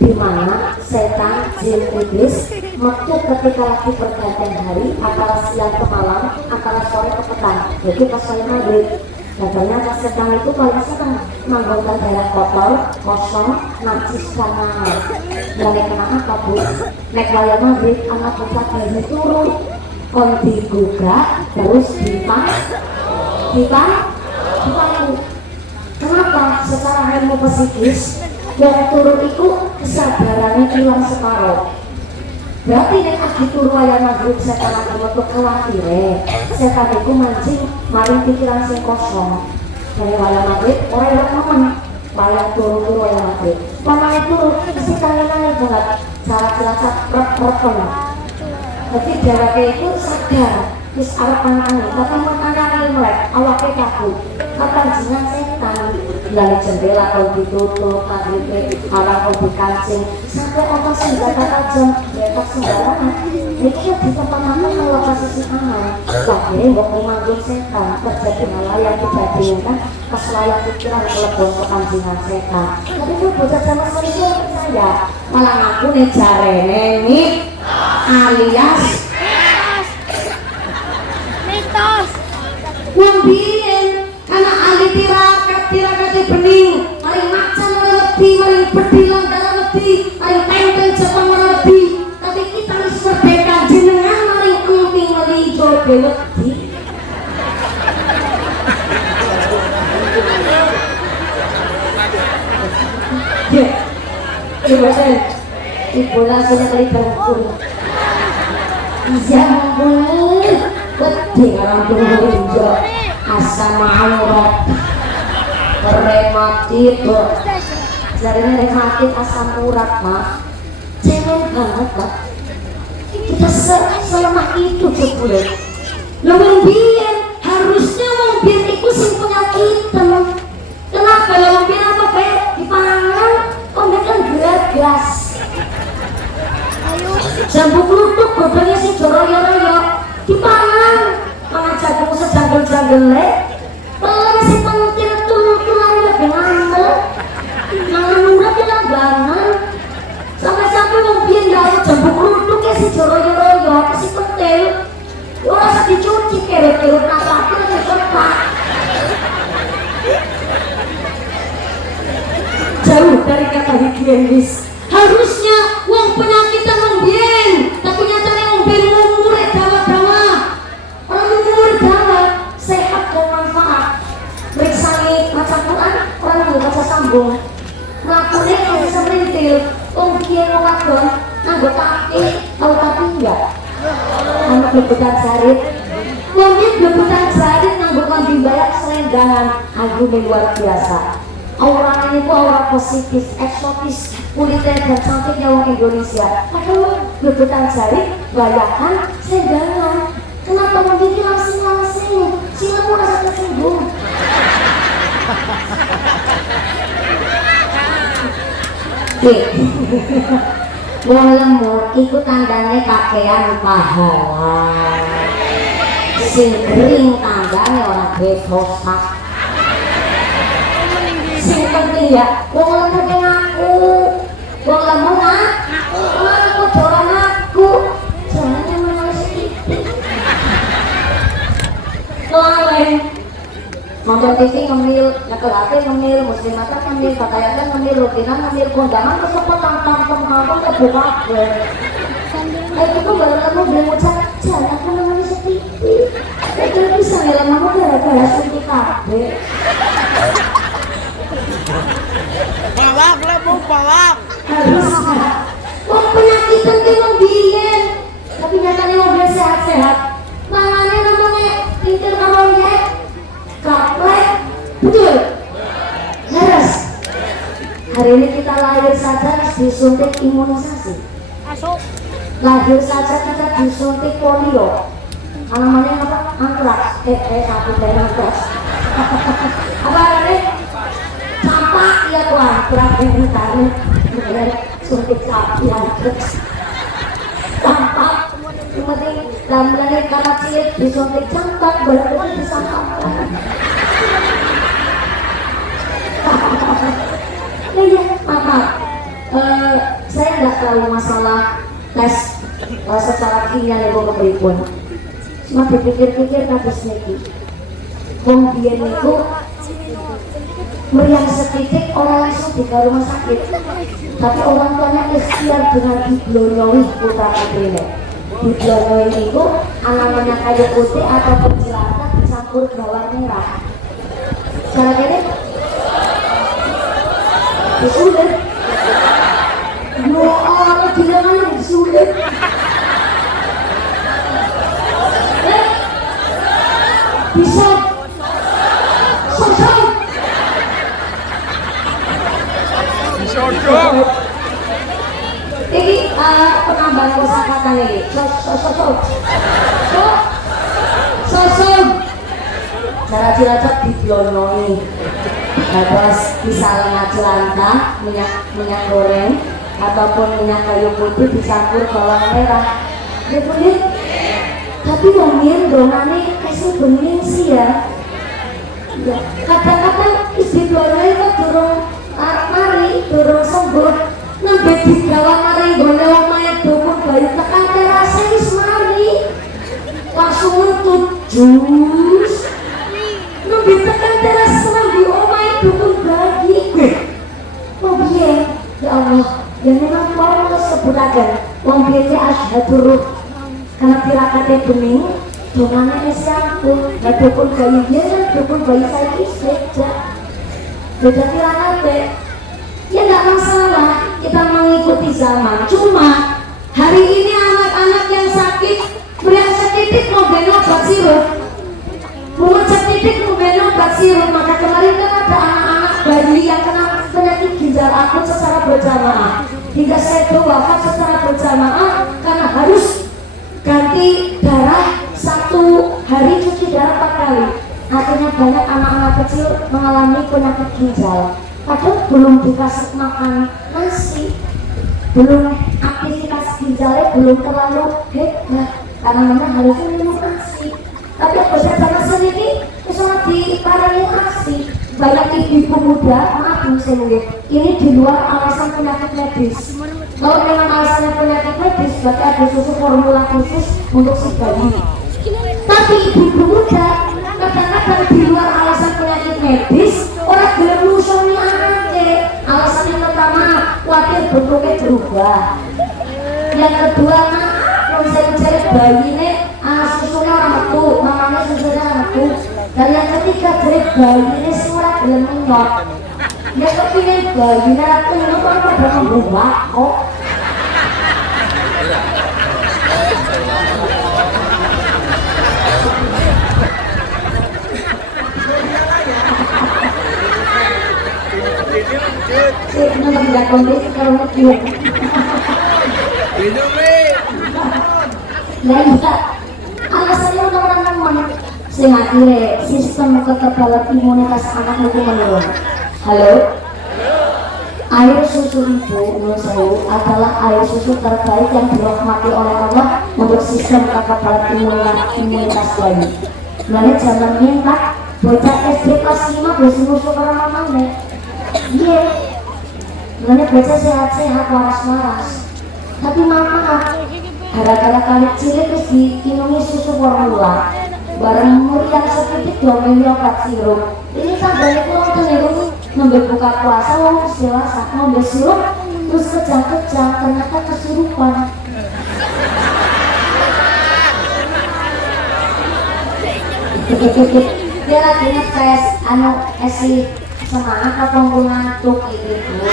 di mana setan, jin, iblis metu ketika lagi pergantian hari antara siang ke malam, antara sore ke petang. Jadi pas saya maghrib, dan ternyata setan itu paling senang menggonggong daerah kotor, kosong, najis karena dari kenapa kabur. Nek wayah maghrib anak bocah dari turun, kon digugah terus dipangu. Kenapa? Secara ilmu psikis yang turun itu kesadarannya hilang separuh. Berarti nek agi turu wayah maghrib setan aku metu khawatir setan itu mancing maring pikiran sing kosong. Dari wayah maghrib ora enak momen wayah turu wayah maghrib. Pamane turu mesti kangen banget cara cilacap rep-repen. Jadi jaraknya itu sadar wis arep mangan tapi makanan melek awake kaku. Kapan jeneng setan dari jendela kalau ditutup, maghribnya orang kalau dikancing sampai apa senjata tajam bebas sembarangan. Itu di tempat makan kalau kasih aman akhirnya mau memanggil setan, terjadi hal yang tidak diinginkan pas layak pikiran kelebon kepancingan setan. Tapi itu bocah sama serius saya malah ngaku nih jarene nih alias mitos ngombiin karena ahli tirakat bening paling macan lebih, paling berdilang dalam lebih, paling penteng Jepang lebih. Tapi kita harus merdeka jenengan paling penting melijo bewedi. Ya, ibu saya, ibu langsung kali terpun. Iya mumpuni, betul orang tua asam aurat rematit jadinya rematit asam urat mah cewek banget Pak. Kita selemah itu sebelum lombien harusnya lombien itu sing penyakitan. Kenapa lombien apa kayak dipangan lombien kan gelas jambu klutuk godongnya si joroyo-royo dipangan mengajak kamu sejanggel-janggel kalau si pentil tulang lebih ngambel nanggung kita banget sampai-sampai lombien gak ada jambu klutuk ya si joroyo-royo si pentil wis. Harusnya wong penyakitan wong biyen, tapi nyatane wong biyen murid dawa-dawa. Orang murid dawa sehat dan manfaat. Meriksani maca Quran, orang nggak baca sambung. Melakukannya kalau bisa merintil, wong biyen wong wadon nganggo kaki, tau tapi enggak. Anak bebutan sarit, wong biyen bebutan sarit nganggo kambing bayak selendang, agung luar biasa. Auranya itu aura positif, eksotis, kulitnya dan cantiknya orang Indonesia. Padahal bebutan jari, bayakan, sedangan. Kenapa memiliki langsing-langsing? Silamu rasa tersinggung. Wong lemur iku tandane kakean pahala. Sing kering tandane ora dosa. Sing penting ya, wong lemur ki ngaku. Wong lemur ngaku dolan aku. Jangan menangis iki. Kelalen. Nonton TV ngemil, nyekel HP ngemil, muslimatan ngemil, katayakan ngemil, rutinan ngemil, kondangan kesempatan tampang-tampang kebuka gue. Itu tuh bareng kamu bilang ucap, jangan aku menangis sedikit. Itu bisa ngilang kamu gara-gara suntik kabel. Balak lah mau balak. Harusnya wong penyakitan ki wong biyen, tapi nyatane wong biyen sehat-sehat. Mangane namanya pinter karo ya. Kaplek, betul? Harus. Hari ini kita lahir saja disuntik imunisasi. Lahir saja kita disuntik polio. Namanya apa? Antraks. Aku dari antraks. Apa ini? Campak ya tuan. Terakhir ditanya. Suntik sapi antraks. Campak. Kemudian dalam bulan karena cilik disuntik campak. Baru bisa campak. Iya, maaf. Saya nggak tahu masalah tes secara kimia level keberipun. Cuma dipikir-pikir kados niki. Wong biyen niku meriang setitik orang langsung di rumah sakit. Tapi orang tuanya ikhtiar dengan diblonyowi putra putrine. Diblonyowi itu anamanya kayu putih ataupun jelantah dicampur bawang merah. Cara ini disulit. Yo Allah, bilangannya disulit. Bisa sosok. Ini penambahan kosakata ini. Sosok. Cara cilacap diblonyowi. Terus misalnya jelantah, minyak goreng ataupun minyak kayu putih dicampur bawang merah. Ya boleh. Tapi wongin dongane kasih bening sih ya. Kadang-kadang isi blonyowi kok durung mari, durung sembuh. Nembe digawa mari gone omahe dukun bayi tekan terase wis mari. Langsung nuntut jus. Nembe tekan terase di omahe dukun bayi. Oh biyen, ya Allah, ya memang kau sebutaken wong biyen asyhadu karena tirakate bening, dongane wis sampun. Lah dukun bayi kan dukun bayi saiki beda tirakate. Ya nggak masalah, kita mengikuti zaman. Cuma hari ini anak-anak yang sakit beriak setitik mau beli obat sirup, mengucap titik mau beli obat sirup. Maka kemarin kan ada anak-anak bayi yang kena penyakit ginjal akut secara berjamaah, hingga saya wafat secara berjamaah karena harus ganti darah 1 hari, cuci darah 4 kali. Akhirnya banyak anak-anak kecil mengalami penyakit ginjal. Padahal belum dikasih makan nasi, belum aktivitas ginjalnya belum terlalu hebat karena memang harusnya minum nasi. Tapi berdasarkan sendiri misalnya diparani nasi. Banyak ibu muda, maaf ini di luar alasan penyakit medis. Kalau memang alasannya penyakit medis, berarti ada susu formula khusus untuk si bayi. Tapi ibu muda kadang-kadang di luar alasan penyakit medis, orang gelem lusoni anaknya. Alasan yang pertama, khawatir bentuknya berubah. Yang kedua, kalau saya cari bayi ini susunya orang metu, mamanya susunya orang metu. Dan yang ketiga, jadi bayi ini suara belum menyot. Yang kepingin bayi ini aku ini kan pada berubah kok. Ini tidak kondisi kalau ngetiup. Ya enggak, alasannya orang-orang sing akhirnya sistem kekebalan imunitas anak itu menurun. Halo? Air susu ibu Nusewu adalah air susu terbaik yang dirahmati oleh Allah untuk sistem kekebalan imunitas bayi. Mulai zaman minta bocah SD kelas 5 beli susu karena mamanya. Iya, mulai bocah sehat-sehat waras-waras. Tapi mama gara-gara kali cilik terus diminumi susu formula bareng umur yang sedikit 2 mili obat sirup. Ini kan dari pulang tenirung ngambil buka puasa orang dewasa ngambil sirup terus kejang-kejang ternyata kesurupan. Dia lagi ngetes esi semangat apa ngantuk gitu.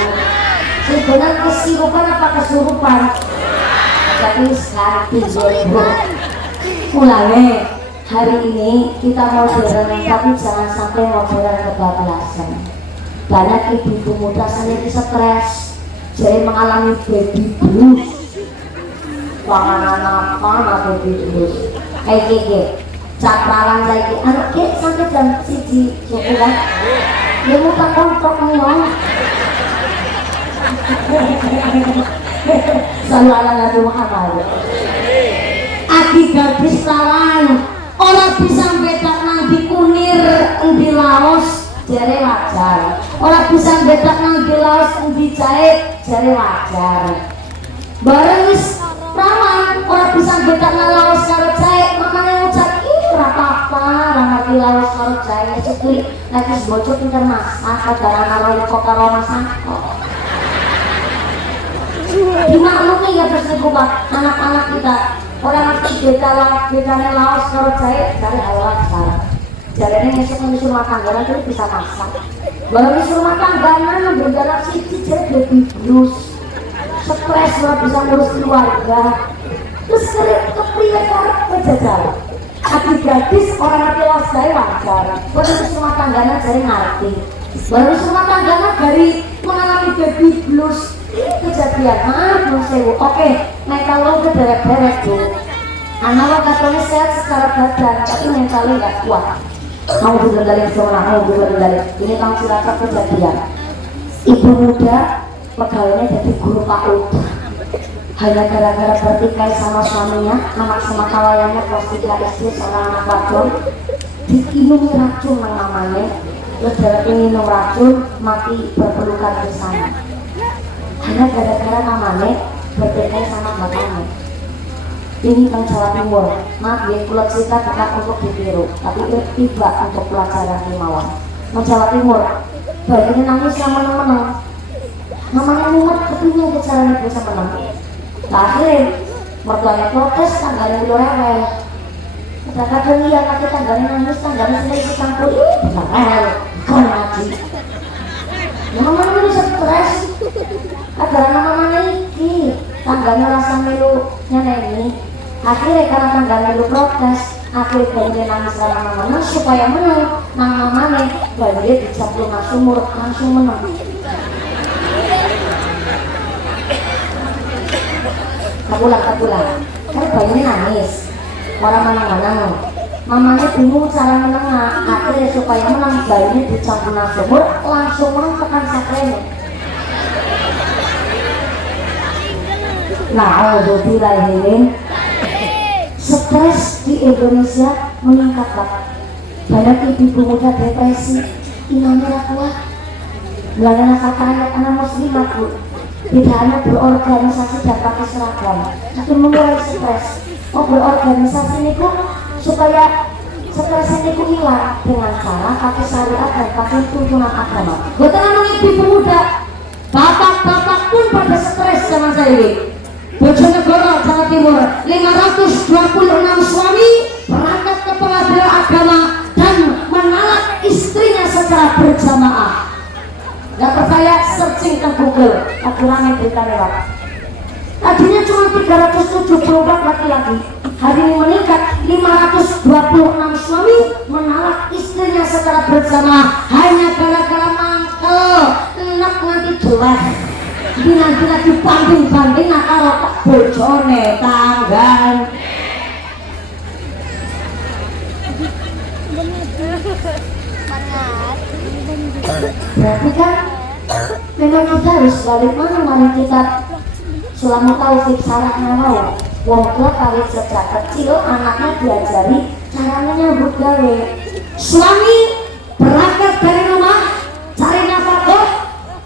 Sebenarnya kesirupan apa kesurupan? Tapi ganti jodoh. Mulai hari ini kita modern, tapi jangan sampai modern kebablasan. Banyak ibu muda sendiri stres, jadi mengalami baby blues. Panganan apa baby blues? Kayak gini, capralan lagi. Anak kita sampai jam siji, cukup kan? Dia muka kontok nih. Sallallahu alaihi wasallam. Aki gadis lawan orang bisa bedak nang di kunir di Laos jare wajar. Orang bisa bedak nang di Laos di jahit jare wajar. Bareng wis rawan orang bisa bedak nang Laos karo jahit mamane ngucap ora apa-apa ora ngerti Laos karo jahit sekali lagi bocor pinter masak kadang karo kok karo masak. Dimaklumi ya persekubah anak-anak kita orang ngerti bedanya Laos karo jahit dari awal sekarang. Jadinya ngesuk rumah tangga itu bisa masak. Baru rumah tangga berjalan siji jadi baby blues, stres nggak bisa ngurus keluarga. Terus kepriye karep berjajar. Aki gadis orang ngerti Laos jahit wajar. Baru rumah tangganya jadi ngerti. Baru rumah tangganya dari mengalami baby blues. Kejadian, belum sewu. Oke, mental lo udah derek-derek bu. Anak lo katanya sehat secara badan, tapi mentalnya nggak kuat. Mau diberdalin seorang, mau diberdalin. Ini kamu silakan kejadian. Ibu muda pegawainya jadi guru PAUD. Hanya gara-gara bertikai sama suaminya, anak semata-wayangnya kelas 3 SD seorang anak wadon diminum racun namanya. Terus dari minum racun mati berpelukan bersama. Hanya gara-gara namanya bertikai sama bapaknya. Ini kan Jawa Timur. Maaf ya, pulau cerita bukan untuk ditiru, tapi tiba untuk pelajaran kemauan. Jawa Timur, bagian nangis sama menang-menang. Namanya muat kepingin kejalan ibu sama menang. Akhirnya mertuanya protes, tanggalnya udah rewel. Kadang-kadang iya nanti tanggalnya nangis, tanggalnya sudah ikut campur. Benar rewel, kau ngaji. Namanya bisa stres. Agar nama-nama ini tanggalnya rasa melunya ini. Akhirnya karena tanggal melu protes, akhirnya banjir nangis lama-lama supaya menang. Nama-nama banjir dicap lunas sumur langsung menang. Kapulang. Kan banjirnya nangis. Orang mana-mana. Mamanya bingung cara menengah. Akhirnya supaya menang banjir dicap lunas sumur langsung menang tekan sakrenya. Nah, alhamdulillah ini stres di Indonesia meningkat Pak. Banyak ibu muda depresi, imannya kuat. Belajar kata anak muslimat Bu, tidak hanya berorganisasi dan pakai seragam, tapi mengurai stres. Oh berorganisasi ini Bu, supaya stres ini hilang dengan cara pakai syariat dan pakai tuntunan agama. Bukan anak ibu muda Bapak-bapak pun pada stres sama saya ini. Bojonegoro, Jawa Timur, 526 suami berangkat ke pengadilan agama dan menalak istrinya secara berjamaah. Gak percaya, searching ke Google, lagi rame berita lewat. Tadinya cuma 374 laki-laki, hari ini meningkat 526 suami menalak istrinya secara berjamaah hanya gara-gara mangkel, enak nanti jelek. Ini nanti lagi banding-banding karo tak bojone tanggan. Berarti kan memang kita harus balik mana mari kita selama taufik syaratnya mau wong tua kali sejak kecil anaknya diajari caranya nyambut gawe. Suami berangkat dari rumah cari nafkah,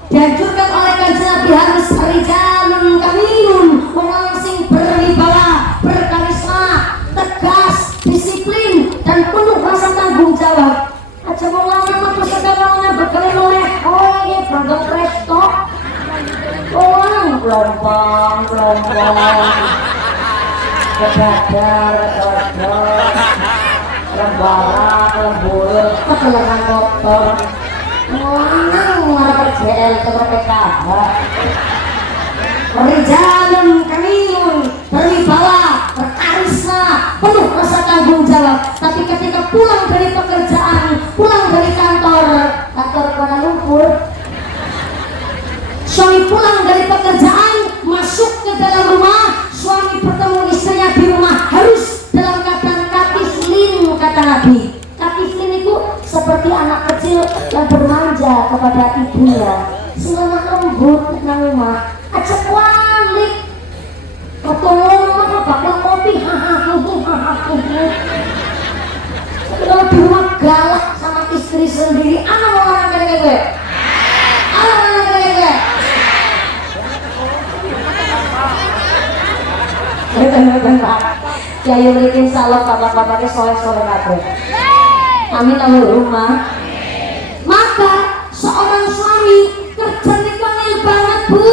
dianjurkan oleh Kanjeng Nabi harus rijalun kamilun, wong langsing berwibawa, berkarisma, tegas, disiplin dan penuh rasa tanggung jawab. Aja wong lanang metu sekarangnya bekale oleh oh iya bandeng presto. Orang gelombang kedadar lembaran lembur ketelangan kotor lanang ngarep JL ke PKH. Rijalun kamilun, berwibawa, berkarisma, penuh rasa tanggung jawab. Tapi ketika pulang dari pekerjaan, pulang dari kantor Kuala Lumpur, suami pulang dari pekerjaan masuk ke dalam rumah, suami bertemu istrinya di rumah harus dalam keadaan katiflin, kata Nabi. Katiflin itu seperti anak kecil yang bermanja kepada ibunya, semangat lembut nang rumah. Ajak walik ketemu bakal kopi kalau di rumah galak sama istri sendiri. Anak orang kayak gue, anak orang kayak gue. Kiai berikin salam bapak-bapaknya soleh-soleh kabeh. Amin Allahumma. Maka seorang suami kerja dipanggil banget bu.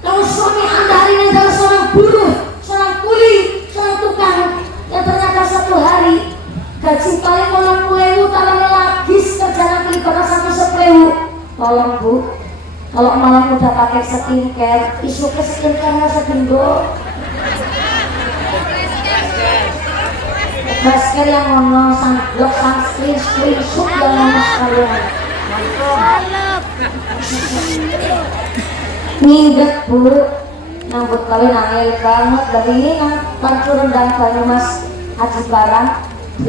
Kalau suami anda hari ini adalah seorang buruh, seorang kuli, seorang tukang yang ternyata satu hari gaji paling 80.000 taruhnya lagi kerja lagi pada 110.000. Tolong bu, kalau malam udah pakai skincare, isu ke skincare sedinggo. Masker yang mono, sunblock, sunscreen, screenshot yang mono sekalian. Minggat bu, nambut kawin angel banget. Dari ini nang Pancu Rendang Banyumas Haji Barang,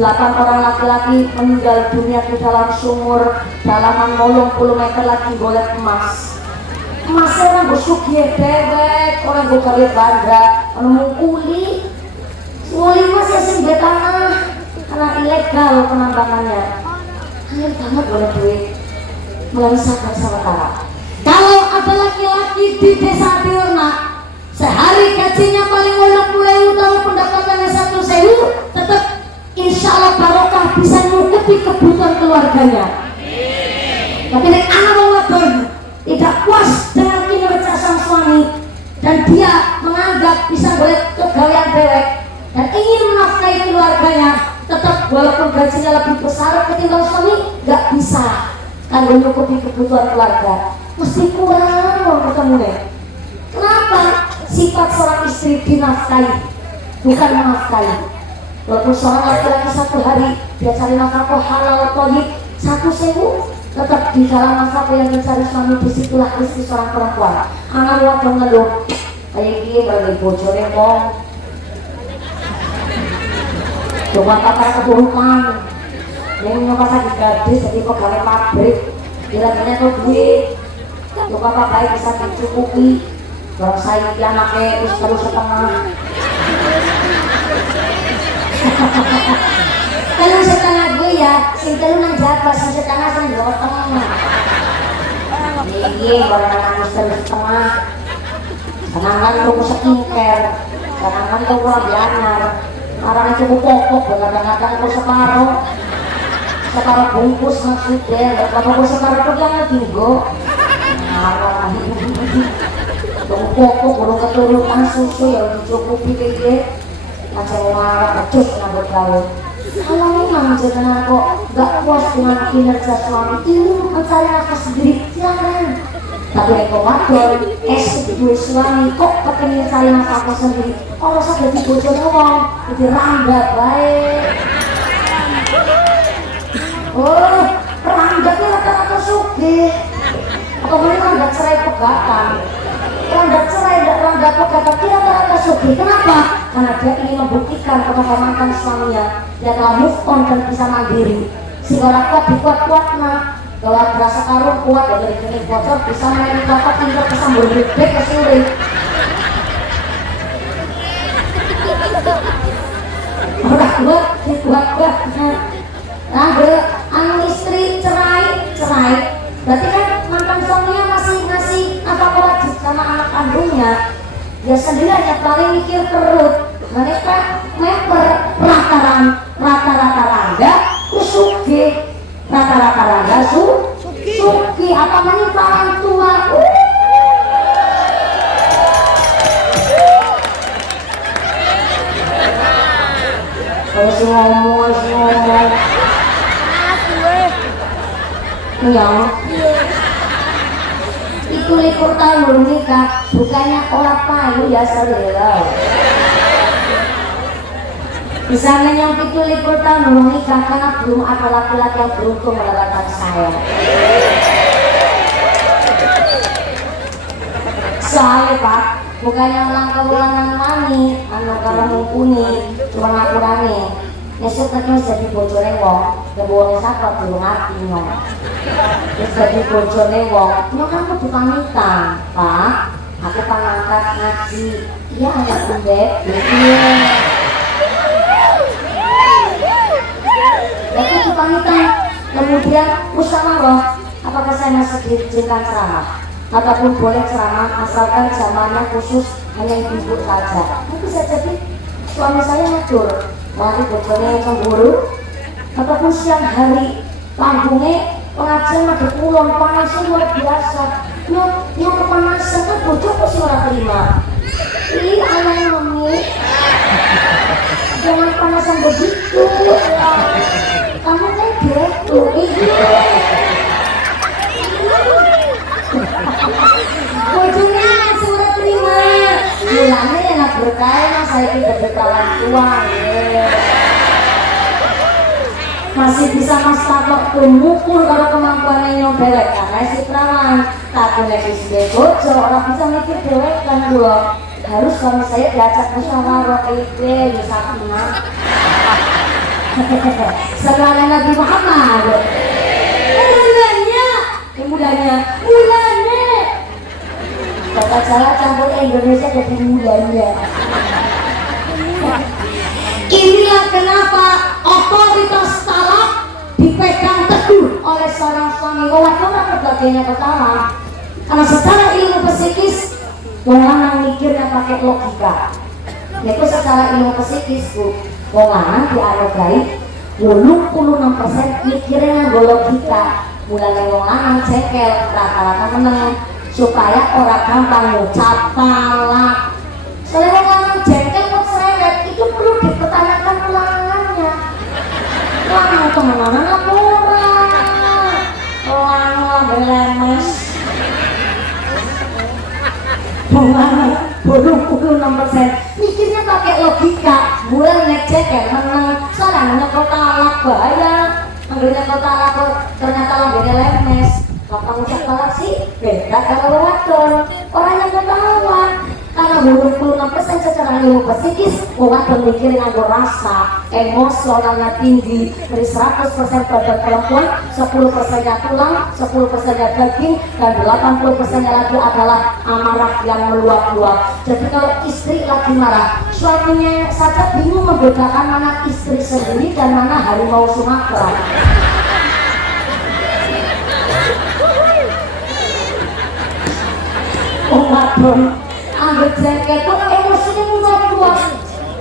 8 orang laki-laki meninggal dunia di dalam sumur dalaman 80 meter lagi golek emas. Emasnya orang bersugih dewek, orang gue gawe bandra, orang mengkuli. Wali masih sing tanah karena ilegal penambangannya. Angel banget boleh duit melalui sabar sementara. Kalau ada laki-laki di desa Tiurna sehari gajinya paling 80.000 tahun pendapatannya 1.000, tetap insya Allah barokah bisa menutupi kebutuhan keluarganya. Tapi nek anak wadon tidak puas dengan kinerja sang suami dan dia menganggap bisa boleh kegawean dewek dan ingin menafkahi keluarganya, tetap walaupun gajinya lebih besar ketimbang suami, nggak bisa kan menutupi kebutuhan keluarga, mesti kurang loh ketemu nih. Kenapa? Sifat seorang istri dinafkahi, bukan menafkahi. Walaupun seorang laki-laki satu hari dia cari nafkah halal thayyib 1.000, tetap di dalam nafkah yang dicari suami disitulah istri seorang perempuan. Anak wadon ngeluh kayak gini bagi bojone wong. Coba kata keburukan, yang nyoba sakit gadis jadi pegawai pabrik, bilangnya tuh duit. Coba pakai bisa dicukupi, kalau saya anaknya terus setengah. Kalau setengah gue ya, sing telu nang jabat, sing setengah sing dua tengah. Iya, kalau nang setengah, senangan tuh skincare, senangan tuh kurang bianar. Orang itu pokok, kadang-kadang aku separuh bungkus maksudnya, kalau aku separuh itu jangan tinggal. Pokok kurang keturutan susu yang dicukupi piye. Macam warak becus ngabut laut. Kalau memang jenengan kok gak puas dengan kinerja suami, ingin mencari nafkah sendiri, silakan. Tapi kok wadon, dua suami kok kepengen cari nafkah sendiri. Kalau saya jadi bojone wong, jadi rangga baik. Oh, rangganya rata-rata sugih. Apa boleh rangga cerai pegatan? Rangga cerai dan rangga pegatan dia rata-rata sugih. Kenapa? Karena dia ingin membuktikan kepada mantan suaminya dia telah move on dan bisa mandiri. Si orang kuat dikuat-kuatnya. Kalau berasa karung kuat dari jenis bocor bisa main bapak tinggal bisa berbeda ke suri. Udah kuat. Nah, anu istri cerai. Berarti kan mantan suaminya masih ngasih apa wajib sama anak kandungnya. Dia sendiri hanya paling mikir perut. Mereka member rata-rata rangga suki, rata-rata rangga suki apa namanya orang tua. Harus ngomong. Ya. Itu likur tahun belum nikah, bukannya orang payu ya saudara. Bisa yang itu likur tahun belum nikah karena belum ada laki-laki yang beruntung mendapatkan saya. Soalnya Pak, bukannya orang keuangan mami, anu kalau mumpuni, cuma ngakurane. Nyesut kan jadi bojone wong, dan bojone sakit belum ngerti nyong. Terus jadi bojone wong, nyong kan kudu pamitan, Pak. Aku pangangkat ngaji, iya anak bebek, iya. Ya kudu pamitan, kemudian musyawarah, apakah saya masih diizinkan ceramah? Ataupun boleh ceramah asalkan zamannya khusus hanya ibu saja. Itu bisa jadi suami saya ngatur. Nanti bojone cemburu ataupun siang hari panggungnya pengajian ada kulon panasnya luar biasa nyok kepanasan kan bojoku sih orang terima. Ih ayah mami jangan panasan begitu ya. Kamu kan gitu bojone masih orang terima mulanya enak berkaya saya tidak berkawan tua masih bisa mas takut mukul kalau kemampuannya nyobelek karena si perawan tapi lagi si bojo orang bisa mikir dewek kan dulu harus suami saya diajak musyawarah itu Sakina setelah Nabi Muhammad mulanya kata salah campur Indonesia jadi mulanya. Inilah kenapa otoritas talak dipegang teguh oleh seorang suami. Walaupun berbagai pertama, karena secara ilmu psikis orang mikirnya pakai logika. Yaitu secara ilmu psikis bu, orang dianugerai 86% mikirnya nganggo logika. Mulai orang cekel rata-rata menang supaya orang gampang ngucap talak. Soalnya orang jengkel kok seret itu perlu dipertanyakan ulangannya. Wah teman-teman apa orang belemes bodoh 86% mikirnya pakai logika. Mulai naik cekel menang soalnya nyekot talak bahaya. Ambilnya kota lapor ternyata lambenya lemes. Kapan ucap talak sih? Beda kalau wadon. Orang yang ketahuan karena 86% secara ilmu psikis wadon mikirin nganggo rasa, emosionalnya tinggi. Dari 100% pada perempuan, 10%-nya tulang, 10%-nya daging, dan 80%-nya lagi adalah amarah yang meluap-luap. Jadi kalau istri lagi marah, suaminya saja bingung membedakan mana istri sendiri dan mana harimau Sumatera. Oh wadon ambil jengkel kok emosinya meluap-luap.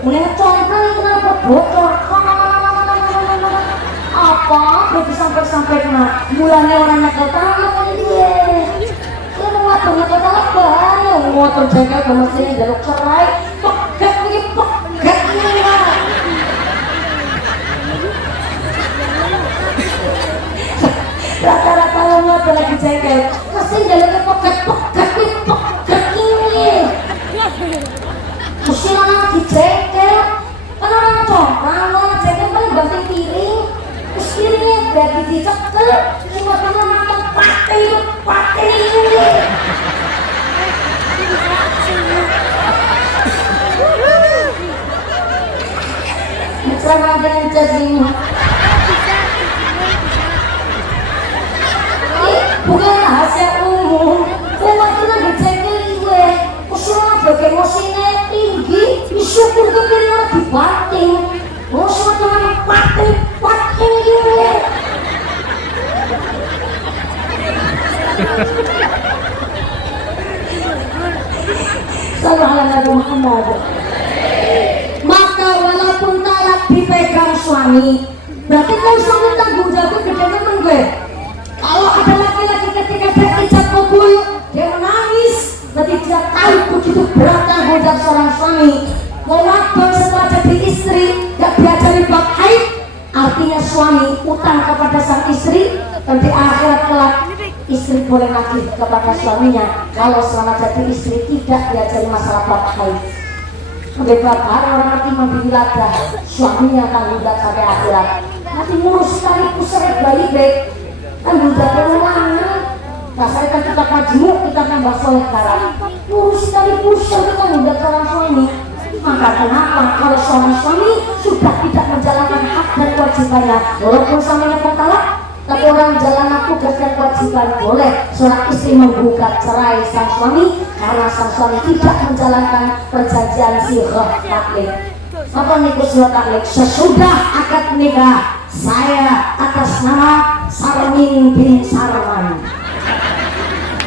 Mulai contoh kenapa bocor apa berarti sampai kena mulanya orang nyekel talak dia wadon nyekel talak motor jengkel ke mesinnya jaluk cerai pegat ini pegat ini rata-rata motor lagi jengkel mesin jaluknya pegat ini mesin orang dijengkel kan orang congkang orang jengkel paling banting piring terus piringnya berarti dicekel semua teman nonton pati ini sama dengan jadinya bukan rahasia umum waktu lagi jengkel gue usulnya bagian mesinnya tinggi disyukur ke piring orang dibanting semua teman pati ini Sallallahu alaihi Muhammad. Maka walaupun talak dipegang suami, berarti kalau suami tanggung jawab gedenya kan gue. Kalau ada laki-laki ketika dia ijab kabul, dia menangis, berarti dia tahu begitu berat tanggung jawab seorang suami. Walaupun setelah jadi istri, gak diajari bab haid, artinya suami utang kepada sang istri, dan di akhirat kelak istri boleh nagih kepada suaminya kalau selama jadi istri tidak diajari masalah bab haid. Beberapa orang nanti mandi lada, suaminya tanggung jawab sampai akhirat. Nanti ngurus sekali pusat bayi deh, tanggung jawab mana? Rasanya kan kita majmuk, kita tambah soleh sekarang. Ngurus sekali pusat kita tanggung jawab seorang suami. Maka kenapa kalau suami sudah tidak menjalankan hak dan kewajibannya, walaupun suaminya bertalak, tapi orang menjalankan tugas dan kewajiban boleh seorang istri menggugat cerai sang suami karena sang suami tidak menjalankan perjanjian sirah taklid. Apa niku sirah taklid? Sesudah akad nikah saya atas nama Sarmin bin Sarman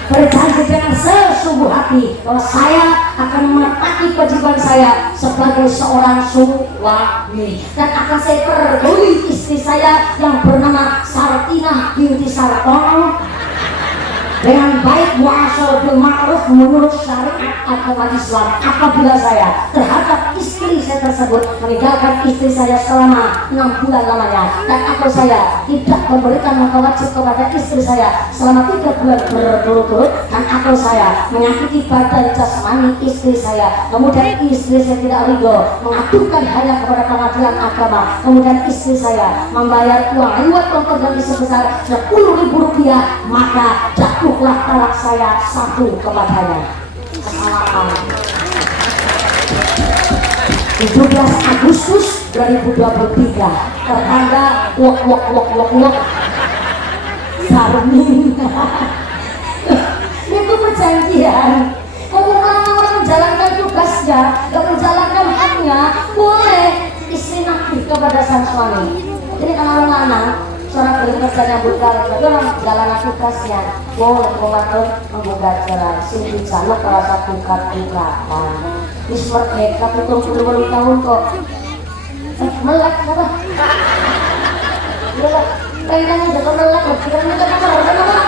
berjanji dengan sesungguh hati bahwa saya akan menepati kewajiban saya sebagai seorang suami dan akan saya pergauли istri saya yang bernama Sartinah binti Sartono dengan baik muasyarah bil ma'ruf menurut syariat agama Islam. Apabila saya terhadap istri saya tersebut meninggalkan istri saya selama 6 bulan lamanya dan atau saya tidak memberikan hak wajib kepada istri saya selama 3 bulan berturut-turut dan atau saya menyakiti badan jasmani istri saya, kemudian istri saya tidak ridho mengadukan hanya kepada pengadilan agama, kemudian istri saya membayar uang reward untuk ganti sebesar Rp10.000, maka jatuhlah talak saya satu kepadanya. Assalamualaikum. 17 Agustus 2023 tertanggal wok Sarmin. Itu perjanjian. Kalau orang menjalankan tugasnya, gak menjalankan haknya, boleh istri nagih kepada sang suami. Jadi kalau orang seorang berkerja yang bukan, tapi orang menjalankan tugasnya, boleh mengatur menggugat cerai. Sini jaluk rasa buka-bukatan. Ismert mereka itu 20 tahun kok. Melek apa? Melek. Kayaknya udah melek. Kira-kira kita apa?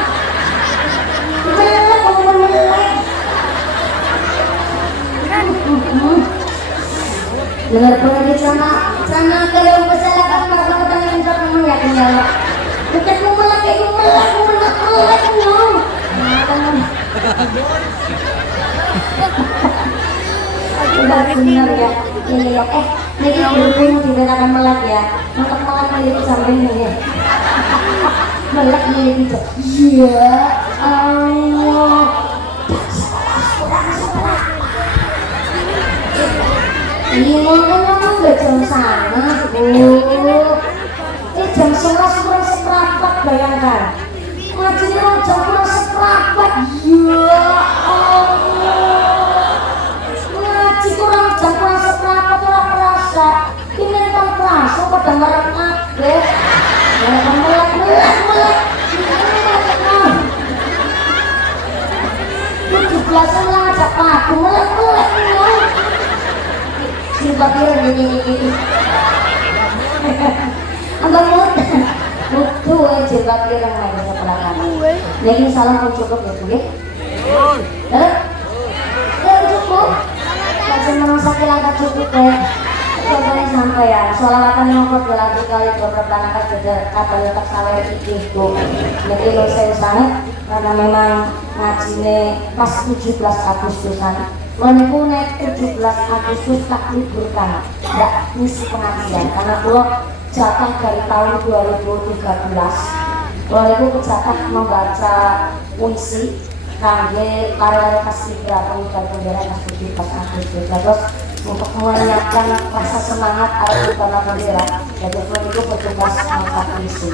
Melek, kamu melek. Dengar pengen sana kalau masyarakat para petani yang terkenal ya kenyala. Bukan melek, itu melek. Udah benar ya. Ini jadi berhubung dikatakan melek ya. Untuk melek milik samping ini. Melek milik itu. Iya. Allah. Ini ngomong gak jam sana, jam 11 kurang seperempat, bayangkan. Ngajinya jam kurang seperempat, ya Allah. Ngaji kurang jam kurang seperempat, orang merasa. Ini kan kerasa pada merengak, ya. Melek. 17-an lah ngajak aku, melek. Bagian ini abang butuh aja bagian yang lain sebelah kanan. Jadi salam pun cukup ya bu ya. menang sakit langkah cukup deh. Contohnya sampai ya, sholawatan ngokot lagi kali beberapa langkah juga kata letak sawer itu. Jadi lo saya sangat karena memang ngajinya pas 17 Agustusan. Lo naik 17 Agustus tak liburkan, tidak misi pengajian karena lo jatah dari tahun 2013. Kalau itu kejatah membaca puisi kangge karya paskibra pengibar bendera pas 17 Agustus. Terus untuk menyiapkan rasa semangat arti karena bendera, jadi itu bertugas mengangkat puisi.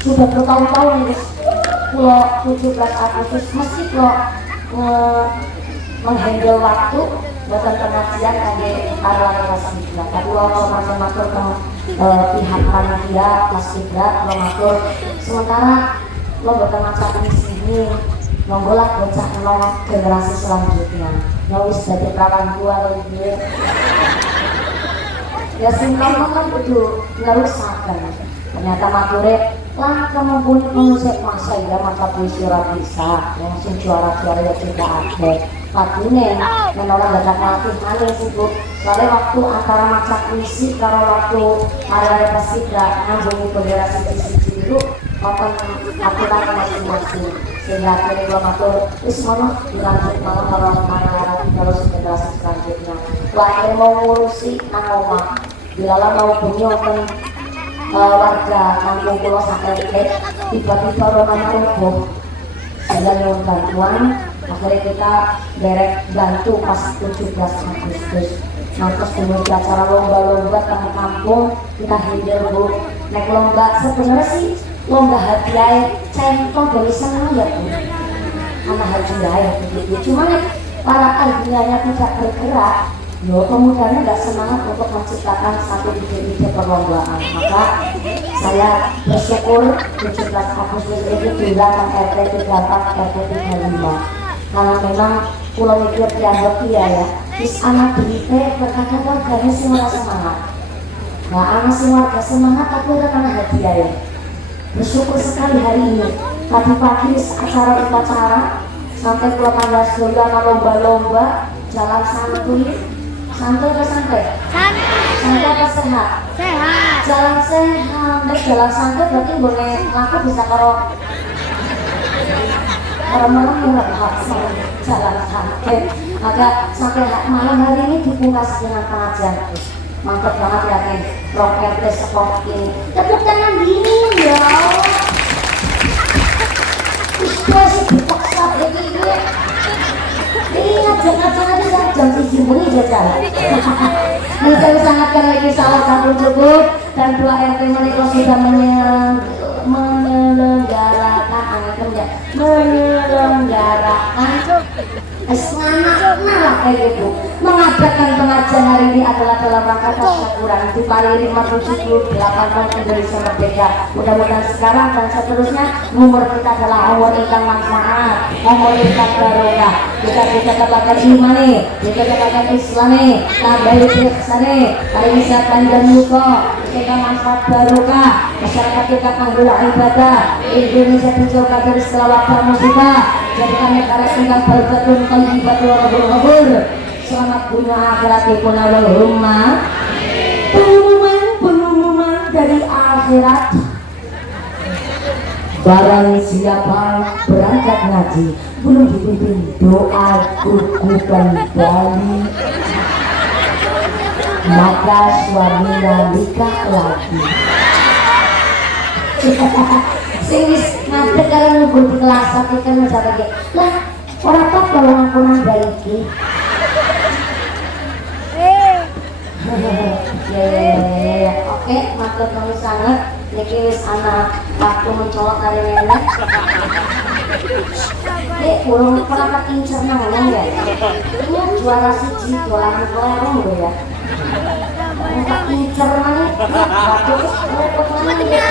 Sudah bertahun-tahun ini, pulau 17 Agustus meski pulau menghandle waktu buatan pengajian kangge karya paskibra. Tapi kalau macam-macam pihak panitia paskibra lo ngatur sementara lo bakal masakan di sini nonggolah bocah generasi selanjutnya lo wis dari perawan tua lo gitu ya singkong kan itu nggak usahkan ternyata mature lah kamu punya mengusik masa ya masa puisi orang bisa langsung juara-juara ya tidak ada Patune, menolak dekat latihan yang sibuk. Soalnya waktu antara maca puisi kalau waktu hari paskibra ngambungi bendera siji-siji itu nonton aturan masing-masing. Sehingga akhirnya gua matur, wis mono dilanjut malam kalau marah-marah terus generasi selanjutnya. Akhirnya mau ngurusi nang omah, dilala mau bunyi wonten warga kampung pulau Saketek, tiba-tiba rumahnya roboh. Sehingga nyuwun bantuan. Akhirnya kita derek bantu pas 17 Agustus. Terus kemudian acara lomba-lomba tengah kampung kita handle bu. Naik lomba sebenarnya sih lomba hadiah centong dari sana ya bu. Anak hadiah begitu. Cuma para hadiahnya tidak bergerak. Yo pemudanya nggak semangat untuk menciptakan satu ide-ide perlombaan. Maka saya bersyukur 17 Agustus ini dilakukan RT 34 RT 35. Karena memang pulau mikir dianggap ya bis anak berita berkata warganya semua semangat nah anak semua warga semangat tapi ada karena hadiah ya bersyukur sekali hari ini tadi pagi acara upacara sampai pulau Pandas Dulu sama lomba-lomba jalan santai apa santai? Santai apa sehat? Sehat. Jalan sehat dan jalan santai berarti boleh laku bisa kalau orang-orang yang jalan sampai agak sampai malam hari ini dibuka dengan pengajian mantap banget ya kan roket tes seperti ini tepuk tangan dingin ya itu sih dipaksa begini ingat jangan jam sisi bunyi jajan ini saya sangatkan lagi salah satu cukup dan dua RT mereka sudah menyelenggarakan semangat kayak gitu mengadakan pengajian hari ini adalah dalam rangka tasyakuran di Pariri 78 tahun Indonesia merdeka. Mudah-mudahan sekarang dan seterusnya umur kita adalah umur yang manfaat, umur yang barokah. Kita bisa dapatkan iman, kita dapatkan Islam, tambah ikhsan, kali siapkan dan muka, kita manfaat barokah. Masyarakat kita kanggul ibadah, Indonesia dijauhkan dari segala musibah. Jadikan negara tinggal berkatun tayyibat wa ghafur. Selamat punya akhirat pun Allahumma. Pengumuman dari akhirat. Barang siapa berangkat ngaji belum dipimpin doa kuku kembali maka suaminya nikah lagi. Sing wis ngadeg karo ngumpul di kelas tapi kan aja lagi. Lah, ora apa kalau aku nambah iki. Ya, oke, matur nuwun sanget. Niki wis ana waktu mencolok dari nenek. Urung pernah incer nang ya. Ini juara siji dolanan kelerong lho ya. Enggak incer mana? Bagus, repot mana ya?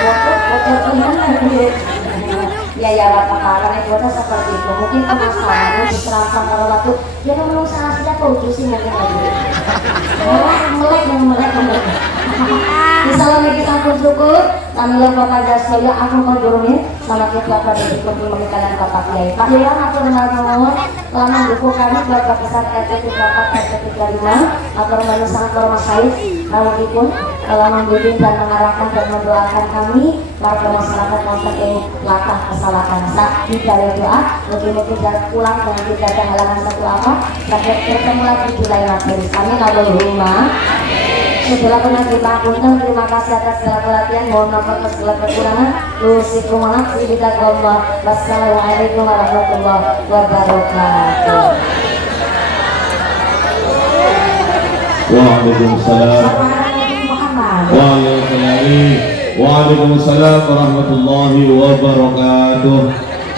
Bocor mana? Ya apa-apa, bocor seperti itu. Mungkin penasaran, diserahkan kalau waktu dia memang salah tidak tahu sih mungkin lagi. Melek. Misalnya lagi sampun syukur, kami yang Bapak Jasya, aku menggurumi. Selamat kita pada ikut mengenai Bapak Kiai. Pak Dewan, aku kenal telah mendukung kami keluarga besar RT 34 RT 35 atau manusia sangat bermasalah pun telah membimbing dan mengarahkan dan mendoakan kami warga masyarakat wonten ing latah kesalahan sak hidayah doa mungkin-mungkin jalan pulang dengan tidak ada halangan satu apa sampai bertemu lagi di lain waktu. Amin Allahumma. Setelah penagih pangapunten, terima kasih atas segala pelatihan, mohon maaf atas segala kekurangan. Lusikum nafsi bitaqwallah. Wassalamualaikum warahmatullahi wabarakatuh. Waalaikumsalam. Waalaikumsalam warahmatullahi wabarakatuh.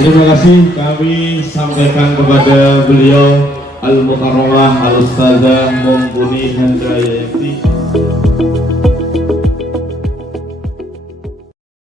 Terima kasih kami sampaikan kepada beliau Al-Mukarramah Al-Ustazah Mumpuni Handayati.